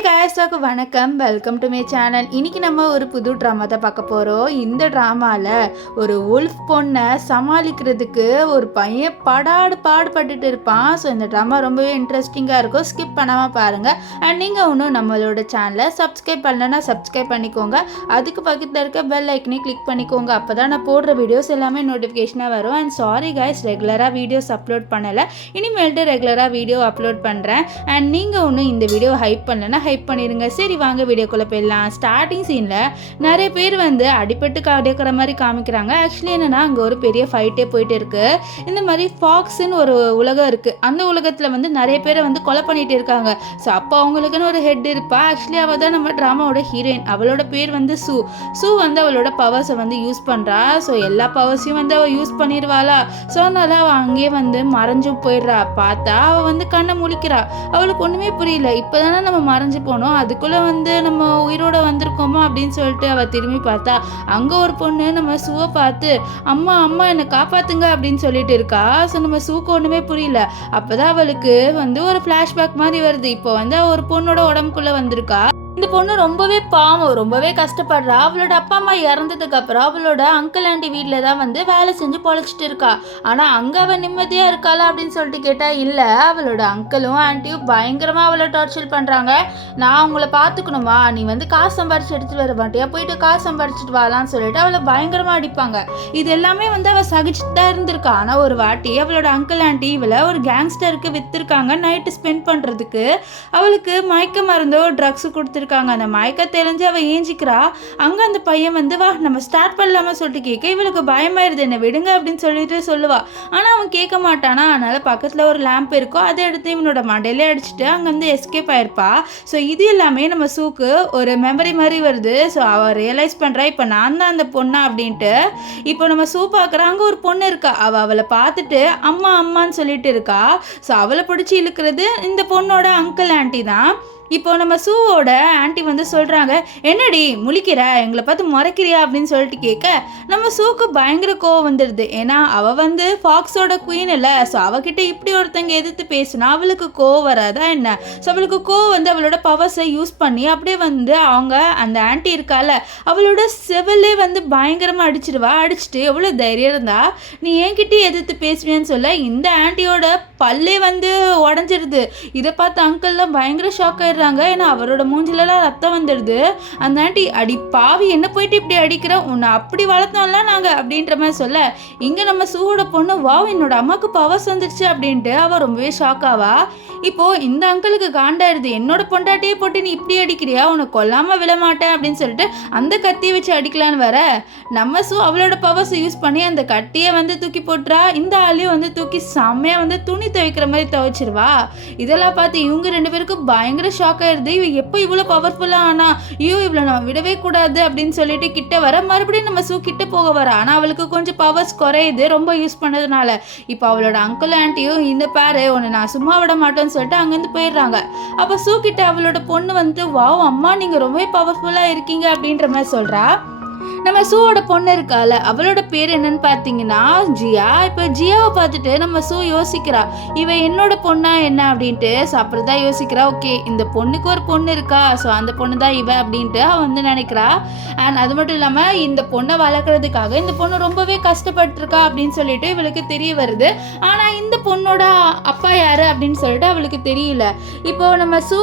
guys, வணக்கம். Welcome to my channel. இன்னைக்கு நம்ம ஒரு புது ட்ராமா தான் பார்க்க போகிறோம். இந்த ட்ராமாவில் ஒரு உல்ஃப் பொண்ணை சமாளிக்கிறதுக்கு ஒரு பையன் பாடுபட்டுட்டு இருப்பான். ஸோ இந்த ட்ராமா ரொம்பவே இன்ட்ரெஸ்டிங்காக இருக்கும். ஸ்கிப் பண்ணாமல் பாருங்கள். அண்ட் நீங்கள் இன்னும் நம்மளோட சேனலை சப்ஸ்கிரைப் பண்ணலன்னா சப்ஸ்கிரைப் பண்ணிக்கோங்க. அதுக்கு பக்கத்தில் இருக்க பெல் ஐக்கனையும் கிளிக் பண்ணிக்கோங்க. அப்போ தான் நான் போடுற வீடியோஸ் எல்லாமே நோட்டிஃபிகேஷனாக வரும். அண்ட் சாரி கைஸ், ரெகுலராக வீடியோஸ் அப்லோட் பண்ணலை. இனிமேல்ட்டு ரெகுலராக வீடியோ அப்லோட் பண்ணுறேன். அண்ட் நீங்கள் இன்னும் இந்த வீடியோ ஹைப் பண்ணலன்னா ஹைப் பண்ணிடுங்க. சரி, வாங்க வீடியோக்குள்ளே போயிடலாம். ஸ்டார்டிங் சீனில் நிறைய பேர் அடிபட்டு காடிக்கிற மாதிரி காமிக்கிறாங்க. ஆக்சுவலி என்னென்னா, அங்கே ஒரு பெரிய ஃபைட்டே போயிட்டு இருக்கு. இந்த மாதிரி ஃபாக்ஸ்ன்னு ஒரு உலகம் இருக்குது. அந்த உலகத்தில் நிறைய பேரை கொலை பண்ணிட்டு இருக்காங்க. ஸோ அப்போ அவங்களுக்குன்னு ஒரு ஹெட் இருப்பா. ஆக்சுவலி அவள் தான் நம்ம ட்ராமாவோட ஹீரோயின். அவளோட பேர் சூ அவளோட பவர்ஸை யூஸ் பண்ணுறா. ஸோ எல்லா பவர்ஸையும் அவள் யூஸ் பண்ணிடுவாளா. ஸோ அதனால அவள் அங்கேயே மறைஞ்சு போயிடுறா. பார்த்தா அவள் கண்ணை முழிக்கிறா. அவளுக்கு ஒன்றுமே புரியல. இப்போ தானே நம்ம மறைஞ்சு போனோம், அதுக்குள்ளே நம்ம உயிரோட வந்திருக்கோமா அப்படின்னு சொல்லிட்டு அவள் திரும்பி பார்த்தா அங்கே ஒரு பொண்ணு நம்ம சூவை பார்த்து அம்மா அம்மா என்னை காப்பாத்துங்க அப்படின்னு சொல்லிட்டு இருக்கா. ஸோ நம்ம சூக்கு ஒன்றுமே புரியல. அப்போதான் அவளுக்கு ஒரு ஃப்ளாஷ்பேக் மாதிரி வருது. இப்போ ஒரு பொண்ணோட உடம்புக்குள்ளே வந்திருக்கா. இந்த பொண்ணு ரொம்பவே பாவம், ரொம்பவே கஷ்டப்படுறா. அவளோட அப்பா அம்மா இறந்ததுக்கு அப்புறம் அவளோட அங்கிள் ஆண்டி வீட்டில் தான் வேலை செஞ்சு பொழைச்சிட்டு இருக்கா. ஆனால் அங்கே அவள் நிம்மதியாக இருக்காளா அப்படின்னு சொல்லிட்டு கேட்டால் இல்லை. அவளோட அங்கிளும் ஆண்டியும் பயங்கரமாக அவளை டார்ச்சர் பண்ணுறாங்க. நான் அவங்கள பார்த்துக்கணுமா, நீ காசு சம்பாரிச்சு எடுத்துகிட்டு வர மாட்டியா, போயிட்டு காசு சம்பாரிச்சிட்டு வரலான்னு சொல்லிட்டு அவளை பயங்கரமாக அடிப்பாங்க. இது எல்லாமே அவள் சகிச்சுட்டு தான் இருந்திருக்கா. ஆனால் ஒரு வாட்டி அவளோட அங்கிள் ஆண்டி இவளை ஒரு கேங்ஸ்டருக்கு விற்றுருக்காங்க நைட்டு ஸ்பெண்ட் பண்ணுறதுக்கு. அவளுக்கு மயக்க மருந்தோ ட்ரக்ஸு கொடுத்துருக்காங்க. அந்த மயக்க தெரிஞ்சு அவள் ஏஞ்சிக்கிறா. அங்கே அந்த பையன் வா நம்ம ஸ்டார்ட் பண்ணலாமா சொல்லிட்டு கேட்க இவளுக்கு பயமாயிருது. என்ன விடுங்க அப்படின்னு சொல்லிட்டு சொல்லுவா. ஆனால் அவன் கேட்க மாட்டானா. அதனால பக்கத்தில் ஒரு லேம்ப் இருக்கும், அதை எடுத்து இவனோட மண்டையிலே அடிச்சுட்டு அங்கேருந்து எஸ்கேப் ஆயிருப்பா. ஸோ இது எல்லாமே நம்ம சூக்கு ஒரு மெமரி மாதிரி வருது. ஸோ அவள் ரியலைஸ் பண்ணுறா, இப்போ நான் தான் அந்த பொண்ணா அப்படின்ட்டு. இப்போ நம்ம சூ பார்க்குறா, அங்கே ஒரு பொண்ணு இருக்கா. அவளை பார்த்துட்டு அம்மா அம்மான்னு சொல்லிட்டு இருக்கா. ஸோ அவளை பிடிச்சி இழுக்கிறது இந்த பொண்ணோட அங்கிள் ஆண்டி தான். இப்போ நம்ம சூவோட ஆண்டி சொல்கிறாங்க, என்னடி முழிக்கிற, எங்களை பார்த்து முறைக்கிறியா அப்படின்னு சொல்லிட்டு கேட்க நம்ம சூக்கு பயங்கர கோவம் வந்துடுது. ஏன்னா அவள் ஃபாக்ஸோட குயின் இல்லை. ஸோ அவகிட்ட இப்படி ஒருத்தங்க எதிர்த்து பேசினா அவளுக்கு கோவம் வராதா என்ன. ஸோ அவளுக்கு கோவம் அவளோட பவர்ஸை யூஸ் பண்ணி அப்படியே அவங்க அந்த ஆண்டி இருக்கால அவளோட செவலே பயங்கரமாக அடிச்சிடுவா. அடிச்சுட்டு எவ்வளோ தைரியம் இருந்தா நீ என்கிட்ட எதிர்த்து பேசுவேன்னு சொல்ல இந்த ஆண்டியோட பல்லே உடஞ்சிடுது. இதை பார்த்து அங்கிள்லாம் பயங்கர ஷாக் ஆயிடுறாங்க. ஏன்னா அவரோட மூஞ்சிலலாம் ரத்தம் வந்துடுது. அந்த ஆண்டி, அடி பாவி, என்ன போயிட்டு இப்படி அடிக்கிற, உன்னை அப்படி வளர்த்தோம்ல நாங்கள் அப்படின்ற மாதிரி சொல்ல இங்கே நம்ம சூவோட பொண்ணு வாவ் என்னோட அம்மாவுக்கு பவர்ஸ் வந்துடுச்சு அப்படின்ட்டு அவள் ரொம்பவே ஷாக் ஆவா. இப்போது இந்த அங்கிளுக்கு காண்டாயிடுது, என்னோட பொண்டாட்டியே போட்டு நீ இப்படி அடிக்கிறியா, உன்னை கொல்லாமல் விட மாட்டேன் அப்படின்னு சொல்லிட்டு அந்த கத்தியை வச்சு அடிக்கலான்னு வர நம்ம சூ அவளோட பவர்ஸை யூஸ் பண்ணி அந்த கட்டியை தூக்கி போட்டுறா. இந்த ஆளையும் தூக்கி செம்மையாக துணி துவைக்கிற மாதிரி துவைச்சிருவா. இதெல்லாம் பார்த்து இவங்க ரெண்டு பேருக்கும் பயங்கர ஷாக் ஆயிடுது. இவ எப்போ இவ்வளோ பவர்ஃபுல்லாக ஆனா, ஐயோ இவ்வளோ நம்ம விடவே கூடாது அப்படின்னு சொல்லிட்டு கிட்ட வர மறுபடியும் நம்ம சூ கிட்ட போக வர. ஆனால் அவளுக்கு கொஞ்சம் பவர்ஸ் குறையுது ரொம்ப யூஸ் பண்ணதுனால. இப்போ அவளோட அங்கிள் ஆண்டியும் இந்த பாரு உன்னை நான் சும்மா விட மாட்டேன்னு சொல்லிட்டு அங்கேருந்து போயிடுறாங்க. அப்போ சூ கிட்ட அவளோட பொண்ணு வாவ் அம்மா நீங்கள் ரொம்பவே பவர்ஃபுல்லாக இருக்கீங்க அப்படின்ற மாதிரி சொல்கிறா. நம்ம சூவோட பொண்ணு இருக்கால அவளோட பேர் என்னன்னு பார்த்தீங்கன்னா ஜியா. இப்போ ஜியாவை பார்த்துட்டு நம்ம சூ யோசிக்கிறா, இவ என்னோட பொண்ணா என்ன அப்படின்ட்டு. ஸோ அப்புறம் தான் யோசிக்கிறா, ஓகே இந்த பொண்ணுக்கு ஒரு பொண்ணு இருக்கா, ஸோ அந்த பொண்ணு தான் இவ அப்படின்ட்டு அவன் நினைக்கிறா. அண்ட் அது மட்டும் இல்லாமல் இந்த பொண்ணை வளர்க்குறதுக்காக இந்த பொண்ணு ரொம்பவே கஷ்டப்பட்டுருக்கா அப்படின்னு சொல்லிட்டு இவளுக்கு தெரிய வருது. ஆனால் இந்த பொண்ணோட அப்பா யாரு அப்படின்னு சொல்லிட்டு அவளுக்கு தெரியல. இப்போ நம்ம சூ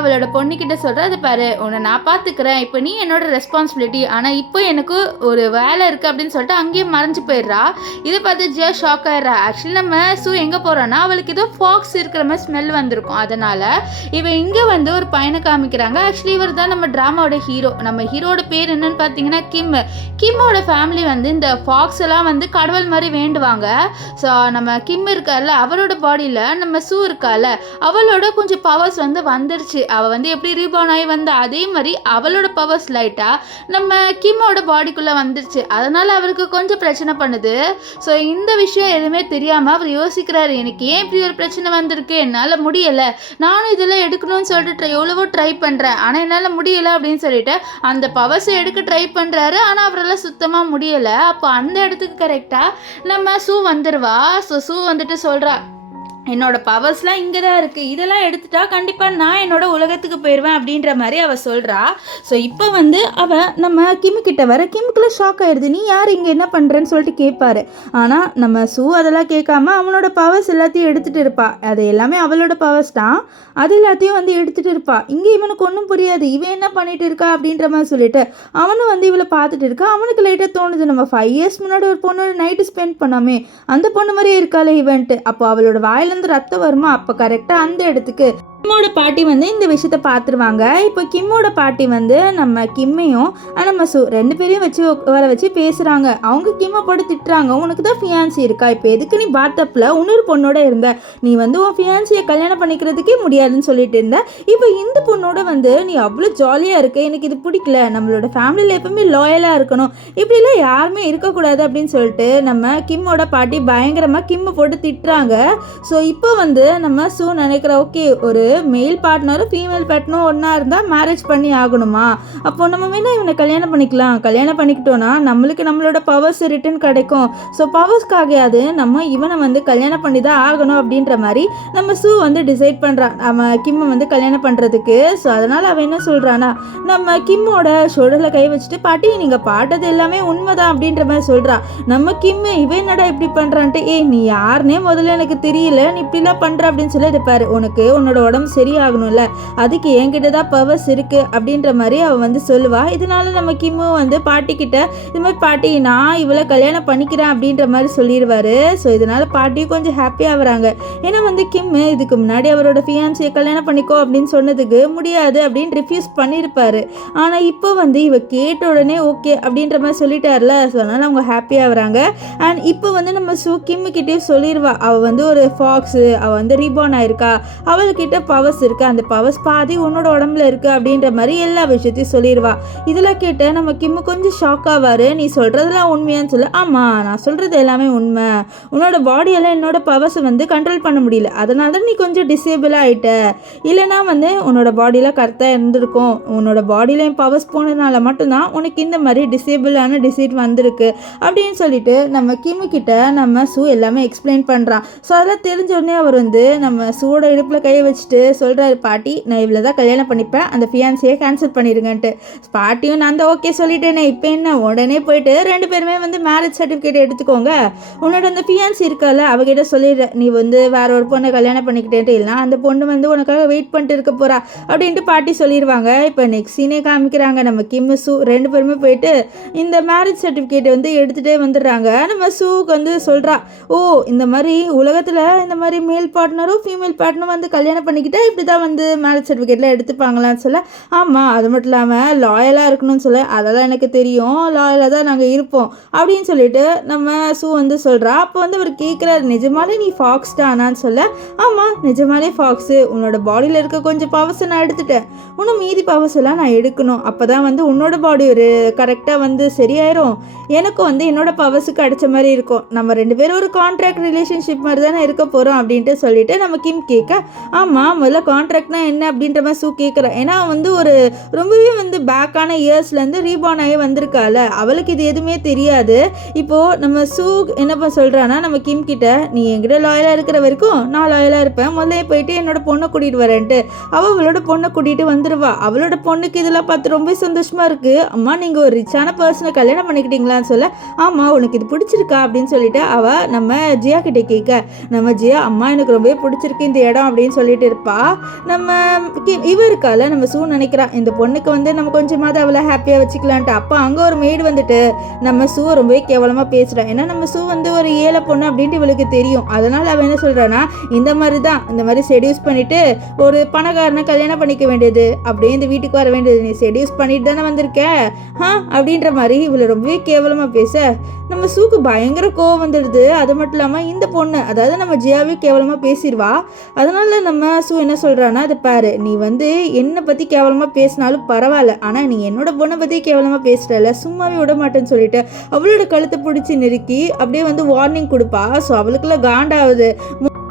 அவளோட பொண்ணுக்கிட்ட சொல்கிறா, அது பாரு உன்னை நான் பார்த்துக்கிறேன், இப்போ நீ என்னோட ரெஸ்பான்சிபிலிட்டி, ஆனால் இப்போ எனக்கு ஒரு வேலை இருக்குது அப்படின்னு சொல்லிட்டு அங்கேயே மறைஞ்சு போயிடுறா. இதை பார்த்து ஜியா ஷாக் ஆயிடுறா. ஆக்சுவலி நம்ம சூ எங்கே போகிறோன்னா அவளுக்கு ஏதோ ஃபாக்ஸ் இருக்கிற மாதிரி ஸ்மெல் வந்திருக்கும். அதனால் இவன் இங்கே ஒரு பையனை காமிக்கிறாங்க. ஆக்சுவலி இவர் தான் நம்ம ட்ராமாவோட ஹீரோ. நம்ம ஹீரோட பேர் என்னன்னு பார்த்தீங்கன்னா கிம்மோட ஃபேமிலி இந்த ஃபாக்ஸ் எல்லாம் கடவுள் மாதிரி வேண்டுவாங்க. ஸோ நம்ம கிம் இருக்கார்ல அவரோட பாடியில் நம்ம சூ இருக்கால அவளோட கொஞ்சம் பவர்ஸ் வந்துருச்சு. அவள் எப்படி ரீபார்ன் ஆகி அதே மாதிரி அவளோட பவர்ஸ் லைட்டாக நம்ம கிம்மோட பாடிக்குள்ளே வந்துருச்சு. அதனால் அவருக்கு கொஞ்சம் பிரச்சனை பண்ணுது. ஸோ இந்த விஷயம் எதுவுமே தெரியாமல் அவர் யோசிக்கிறாரு, எனக்கு ஏன் இப்படி ஒரு பிரச்சனை வந்திருக்கு, என்னால் முடியலை, நானும் இதெல்லாம் எடுக்கணும்னு சொல்லிட்டு எவ்வளவோ ட்ரை பண்ணுறேன் ஆனால் என்னால் முடியலை அப்படின்னு சொல்லிட்டு அந்த பவர்ஸை எடுக்க ட்ரை பண்ணுறாரு. ஆனால் அவரால் சுத்தமாக முடியலை. அப்போ அந்த இடத்துக்கு கரெக்டாக நம்ம சூ வந்துடுவா. ஸோ சூ சொல்கிறா, என்னோட பவர்ஸ்லாம் இங்கே தான் இருக்குது, இதெல்லாம் எடுத்துட்டா கண்டிப்பாக நான் என்னோட உலகத்துக்கு போயிடுவேன் அப்படின்ற மாதிரி அவள் சொல்கிறா. ஸோ இப்போ வந்து அவள் நம்ம கிம்கிட்ட வர, கிம்குள்ள ஷாக் ஆகிடுது. நீ யார், இங்கே என்ன பண்ணுறேன்னு சொல்லிட்டு கேட்பாரு. ஆனால் நம்ம சூ அதெல்லாம் கேட்காம அவனோட பவர்ஸ் எல்லாத்தையும் எடுத்துகிட்டு இருப்பா. அது எல்லாமே அவளோட பவர்ஸ் தான், அது எல்லாத்தையும் வந்து எடுத்துகிட்டு இருப்பா. இங்கே இவனுக்கு ஒன்றும் புரியாது, இவன் என்ன பண்ணிட்டு இருக்கா அப்படின்ற மாதிரி சொல்லிட்டு அவனும் வந்து இவளை பார்த்துட்டு இருக்கா. அவனுக்கு லைட்டாக தோணுது, நம்ம 5 இயர்ஸ் முன்னாடி ஒரு பொண்ணோட நைட்டு ஸ்பெண்ட் பண்ணாமே அந்த பொண்ணு மாதிரியே இருக்காளே இவன்ட்டு. அப்போ அவளோட வாயிலேருந்து ரத்தம் வருமா, அப்போ கரெக்டாக அந்த இடத்துக்கு கிம்மோட பாட்டி வந்து இந்த விஷயத்த பார்த்துருவாங்க. இப்போ கிம்மோட பாட்டி வந்து நம்ம கிம்மையும் நம்ம சு 2 பேரையும் வச்சு வர வச்சு பேசுகிறாங்க. அவங்க கிம்மை போட்டு திட்டுறாங்க, உனக்கு தான் ஃபியான்சி இருக்கா, இப்போ எதுக்கு நீ பாத்தப்பில் இன்னொரு பொண்ணோட இருந்த, நீ வந்து உன் ஃபியான்சியை கல்யாணம் பண்ணிக்கிறதுக்கே முடியாதுன்னு சொல்லிட்டு இருந்த, இப்போ இந்த பொண்ணோட வந்து நீ அவ்வளோ ஜாலியாக இருக்க, எனக்கு இது பிடிக்கல, நம்மளோட ஃபேமிலியில் எப்பவுமே லாயலாக இருக்கணும், இப்படிலாம் யாருமே இருக்கக்கூடாது அப்படின்னு சொல்லிட்டு நம்ம கிம்மோட பாட்டி பயங்கரமாக கிம்மை போட்டு திட்டுறாங்க. ஸோ இப்போ வந்து நம்ம சு நினைக்கிற, ஓகே ஒரு மேல் பார்ட்னரும் ஃபீமேல் பார்ட்னரும் ஒன்றா இருந்தால் மேரேஜ் பண்ணி ஆகணுமா, அப்போ நம்ம வேணால் இவனை கல்யாணம் பண்ணிக்கலாம், கல்யாணம் பண்ணிக்கிட்டோன்னா நம்மளுக்கு நம்மளோட பவர்ஸ் ரிட்டர்ன் கிடைக்கும், ஸோ பவர்ஸ்க்காகையாது நம்ம இவனை வந்து கல்யாணம் பண்ணி தான் ஆகணும் அப்படின்ற மாதிரி நம்ம சூ வந்து டிசைட் பண்ணுறான் நம்ம கிம்மை வந்து கல்யாணம் பண்ணுறதுக்கு. ஸோ அதனால் அவன் என்ன சொல்கிறான்னா, நம்ம கிம்மோட ஷோல்டரில் கை வச்சுட்டு, பாட்டி நீங்கள் பாட்டது எல்லாமே உண்மைதான் அப்படின்ற மாதிரி சொல்கிறான். நம்ம கிம்மு இவன் என்னடா இப்படி பண்ணுறான்ட்டு, நீ யாருன்னே முதல்ல எனக்கு தெரியல, நீ இப்படிலாம் பண்ணுற அப்படின்னு சொல்லி இருப்பாரு. உனக்கு உன்னோட உடம்பு சரியாகணும்ல, அதுக்கு என்கிட்ட தான் பவர்ஸ் இருக்கு அப்படின்ற மாதிரி அவன் வந்து சொல்லுவா. இதனால நம்ம கிம்மு வந்து பாட்டி கிட்ட இது மாதிரி, பாட்டி நான் இவளை கல்யாணம் பண்ணிக்கிறேன் அப்படின்ற மாதிரி சொல்லிடுவாரு. ஸோ இதனால பாட்டியும் கொஞ்சம் ஹாப்பியாக வராங்க. ஏன்னா வந்து கிம்மு இதுக்கு முன்னாடி அவரோட ஃபியான்சியை கல்யாணம் பண்ணிக்கோ அப்படின்னு சொன்னதுக்கு முடியாது அப்படின்னு ரிஃப்யூஸ் பண்ணியிருப்பாரு. ஆனால் இப்போ வந்து இவ கேட்ட உடனே ஓகே அப்படின்ற மாதிரி சொல்லிட்டார்ல, ஸோ அதனால அவங்க ஹாப்பியாக வராங்க. அண்ட் இப்போ வந்து நம்ம சூ கிம்மு கிட்டேயும் சொல்லிடுவா, அவள் வந்து ஒரு ஃபாக்ஸு, அவள் வந்து ரீபார்ன் ஆயிருக்கா, அவள்கிட்ட பவர்ஸ் இருக்குது, அந்த பவர்ஸ் பாதி உன்னோட உடம்புல இருக்குது அப்படின்ற மாதிரி எல்லா விஷயத்தையும் சொல்லிடுவா. இதெல்லாம் கேட்ட நம்ம கிம்மு கொஞ்சம் ஷாக் ஆவார். நீ சொல்கிறதெல்லாம் உண்மையான்னு சொல்ல, ஆமாம் நான் சொல்கிறது எல்லாமே உண்மை, உன்னோட பாடியெல்லாம் என்னோட பவர்ஸை வந்து கண்ட்ரோல் பண்ண முடியல, அதனால தான் நீ கொஞ்சம் டிசேபிளாக ஆகிட்ட, இல்லைனா வந்து உன்னோட பாடியெலாம் கரெக்டாக இருந்திருக்கும், உன்னோட பாடியில் என் பவர்ஸ் போனதுனால மட்டும்தான் உனக்கு இந்த மாதிரி டிசேபிளான டிசீட் வந்திருக்கு அப்படின்னு சொல்லிட்டு நம்ம கிம்மு கிட்ட நம்ம சூ எல்லாமே எக்ஸ்பிளைன் பண்ணுறான். ஸோ அதெல்லாம் தெரிஞ்ச உடனே அவர் வந்து நம்ம சூட இடுப்பில் கையை வச்சுட்டு சொல்கிறாரு, பாட்டி நான் இவ்வளோ தான் கல்யாணம் பண்ணிப்பேன், அந்த ஃபியான்சியை கேன்சல் பண்ணிடுங்கன்ட்டு. பாட்டியும் நான் தான் ஓகே சொல்லிட்டேனே, இப்போ என்ன உடனே போயிட்டு 2 பேருமே வந்து மேரேஜ் சர்டிஃபிகேட் எடுத்துக்கோங்க, உன்னோட அந்த ஃபியான்சி இருக்கால அவகிட்ட சொல்லிடுற, நீ வந்து வேற ஒரு பொண்ணை கல்யாணம் பண்ணிக்கிட்டேன்ட்டு, இல்லை அந்த பொண்ணு வந்து உனக்காக வெயிட் பண்ணிட்டு இருக்க போகிறா அப்படின்ட்டு பாட்டி சொல்லிடுவாங்க. இப்போ நெக்ஸ்ட் சீனே காமிக்கிறாங்க, நம்ம கிம்மு சூ 2 பேருமே போயிட்டு இந்த மேரேஜ் சர்டிஃபிகேட்டை வந்து எடுத்துகிட்டே வந்துடுறாங்க. நம்ம சூக்கு வந்து சொல்கிறா, ஓ இந்த மாதிரி உலகத்தில் இந்த மாதிரி மேல் பார்ட்னரும் ஃபீமேல் பார்ட்னரும் வந்து கல்யாணம் பண்ணிக்கிட்டா இப்படி தான் வந்து மேரேஜ் சர்டிஃபிகேட்லாம் எடுத்துப்பாங்களான்னு சொல்ல, ஆமாம் அது மட்டும் இல்லாமல் லாயலாக இருக்கணும்னு சொல்ல, அதெல்லாம் எனக்கு தெரியும், லாயலாக தான் நாங்கள் இருப்போம் அப்படின்னு சொல்லிட்டு நம்ம சூ வந்து சொல்கிறா. அப்போ வந்து அவர் கேட்குறாரு, நிஜமாலே நீ ஃபாக்ஸ் தானான்னு சொல்ல, ஆமாம் நிஜமாலே ஃபாக்ஸு, உன்னோட பாடியில் இருக்க கொஞ்சம் பவர்ஸை நான் எடுத்துட்டேன், இன்னும் மீதி பவர்ஸ் எல்லாம் நான் எடுக்கணும், அப்போ தான் வந்து உன்னோட பாடி ஒரு கரெக்டாக வந்து சரியாயிரும், எனக்கும் வந்து என்னோட பவர்ஸுக்கு கிடைச்ச மாதிரி இருக்கும், நம்ம 2 பேரும் ஒரு கான்ட்ராக்ட் ரிலேஷன்ஷிப் மாதிரி தானே இருக்க போகிறோம் அப்படின்ட்டு சொல்லிட்டு நம்ம கிம் கேட்க, ஆமாம் முதல்ல கான்ட்ராக்ட்னா என்ன அப்படின்ற மாதிரி சூ கேட்குறேன். ஏன்னா வந்து ஒரு ரொம்பவே வந்து பேக்கான இயர்ஸ்லேருந்து ரீபார்ன் ஆகி வந்திருக்கால, அவளுக்கு இது எதுவுமே தெரியாது. இப்போது நம்ம சூ என்ன சொல்கிறான்னா நம்ம கிம் கிட்ட, நீ என்கிட்ட லாயலாக இருக்கிற வரைக்கும் நான் லாயலாக இருப்பேன், முதல்ல போயிட்டு என்னோட பொண்ணை கூட்டிகிட்டு வரேன்ட்டு அவளோட பொண்ணை கூட்டிகிட்டு வந்துடுவா. அவளோட பொண்ணுக்கு இதெல்லாம் பார்த்து ரொம்ப சந்தோஷமாக இருக்குது. அம்மா நீங்கள் ஒரு ரிச்சான பர்சனை கல்யாணம் பண்ணிக்கிட்டீங்களான்னு சொல்ல, ஆமாம் உனக்கு இது பிடிச்சிருக்கா அப்படின்னு சொல்லிட்டு அவள் நம்ம ஜியா கிட்ட கேட்க, நம்ம ஜியா அம்மா எனக்கு ரொம்பவே பிடிச்சிருக்கு இந்த இடம் அப்படின்னு சொல்லிட்டு இருப்பா. நம்ம இவ இருக்கால நம்ம சூ நினைக்கிறான், இந்த பொண்ணுக்கு வந்து நம்ம கொஞ்சமாவது அவளை ஹாப்பியாக வச்சுக்கலான்ட்டு. அப்போ அங்கே ஒரு மெய்டு வந்துட்டு நம்ம சூவை ரொம்பவே கேவலமாக பேசுகிறான். ஏன்னா நம்ம சூ வந்து ஒரு ஏழை பொண்ணு அப்படின்ட்டு இவளுக்கு தெரியும். அதனால் அவன் என்ன சொல்கிறான்னா, இந்த மாதிரி தான் இந்த மாதிரி செடியூஸ் பண்ணிவிட்டு ஒரு பணக்காரனை கல்யாணம் பண்ணிக்க வேண்டியது, அப்படியே இந்த வீட்டுக்கு வர வேண்டியது, நீ செடியூஸ் பண்ணிட்டு தானே வந்திருக்க அப்படின்ற மாதிரி இவளை ரொம்பவே கேவலமாக பேச நம்ம சூக்கு பயங்கர கோவம் வந்துடுது. அது மட்டும் இல்லாமல் இந்த பொண்ணு அதாவது நம்ம ஜியாவே கேவலமாக பேசிடுவா. அதனால நம்ம சூ என்ன சொல்கிறான்னா, அது பாரு நீ வந்து என்னை பற்றி கேவலமாக பேசினாலும் பரவாயில்ல, ஆனால் நீ என்னோட பொண்ணை பற்றி கேவலமாக பேசுகிறல, சும்மாவே விட மாட்டேன்னு சொல்லிட்டு அவளோட கழுத்தை பிடிச்சி நெருக்கி அப்படியே வந்து வார்னிங் கொடுப்பா. ஸோ அவளுக்குள்ள காண்டாகுது.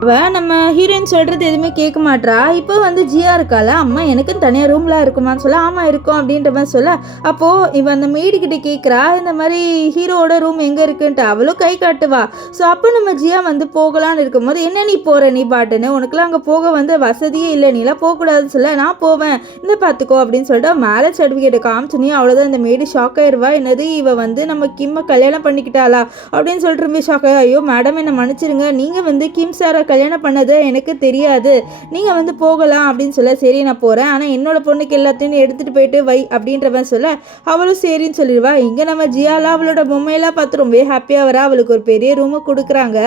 அவ நம்ம ஹீரோயின் சொல்கிறது எதுவுமே கேட்க மாட்றா. இப்போ வந்து ஜியா இருக்கால, அம்மா எனக்கு தனியாக ரூம்லாம் இருக்குமான்னு சொல்ல, ஆமாம் இருக்கும் அப்படின்ற மாதிரி சொல்ல, அப்போது இவன் அந்த மேடிக்கிட்ட கேட்குறா இந்த மாதிரி ஹீரோவோட ரூம் எங்கே இருக்குன்ட்டு. அவளும் கை காட்டுவா. ஸோ அப்போ நம்ம ஜியா வந்து போகலான்னு இருக்கும்போது, என்ன நீ போகிற நீ பாட்டுன்னு, உனக்குலாம் அங்கே போக வந்து வசதியே இல்லை, நீலாம் போகக்கூடாதுன்னு சொல்ல, நான் போவேன் இந்த பார்த்துக்கோ அப்படின்னு சொல்லிட்டு மேரேஜ் சர்டிஃபிகேட்டை காமிச்சுனே அவ்வளோதான். இந்த மேடி ஷாக் ஆயிடுவா. என்னது இவ வந்து நம்ம கிம்மை கல்யாணம் பண்ணிக்கிட்டாளா அப்படின்னு சொல்லிட்டு ரொம்ப ஷாக் ஆகி, ஐயோ மேடம் என்னை மன்னிச்சிருங்க, நீங்கள் வந்து கிம் சாரை கல்யாணம் பண்ணது எனக்கு தெரியாது, நீங்கள் வந்து போகலாம் அப்படின்னு சொல்ல, சரி நான் போகிறேன், ஆனால் என்னோட பொண்ணுக்கு எல்லாத்தையும் எடுத்துகிட்டு போயிட்டு வை அப்படின்றவன் சொல்ல, அவளும் சரின்னு சொல்லிடுவா. இங்கே நம்ம ஜியாலாம் அவளோட பொம்மையெல்லாம் பார்த்து ரொம்பவே ஹாப்பியாக வரா. அவளுக்கு ஒரு பெரிய ரூமை கொடுக்குறாங்க.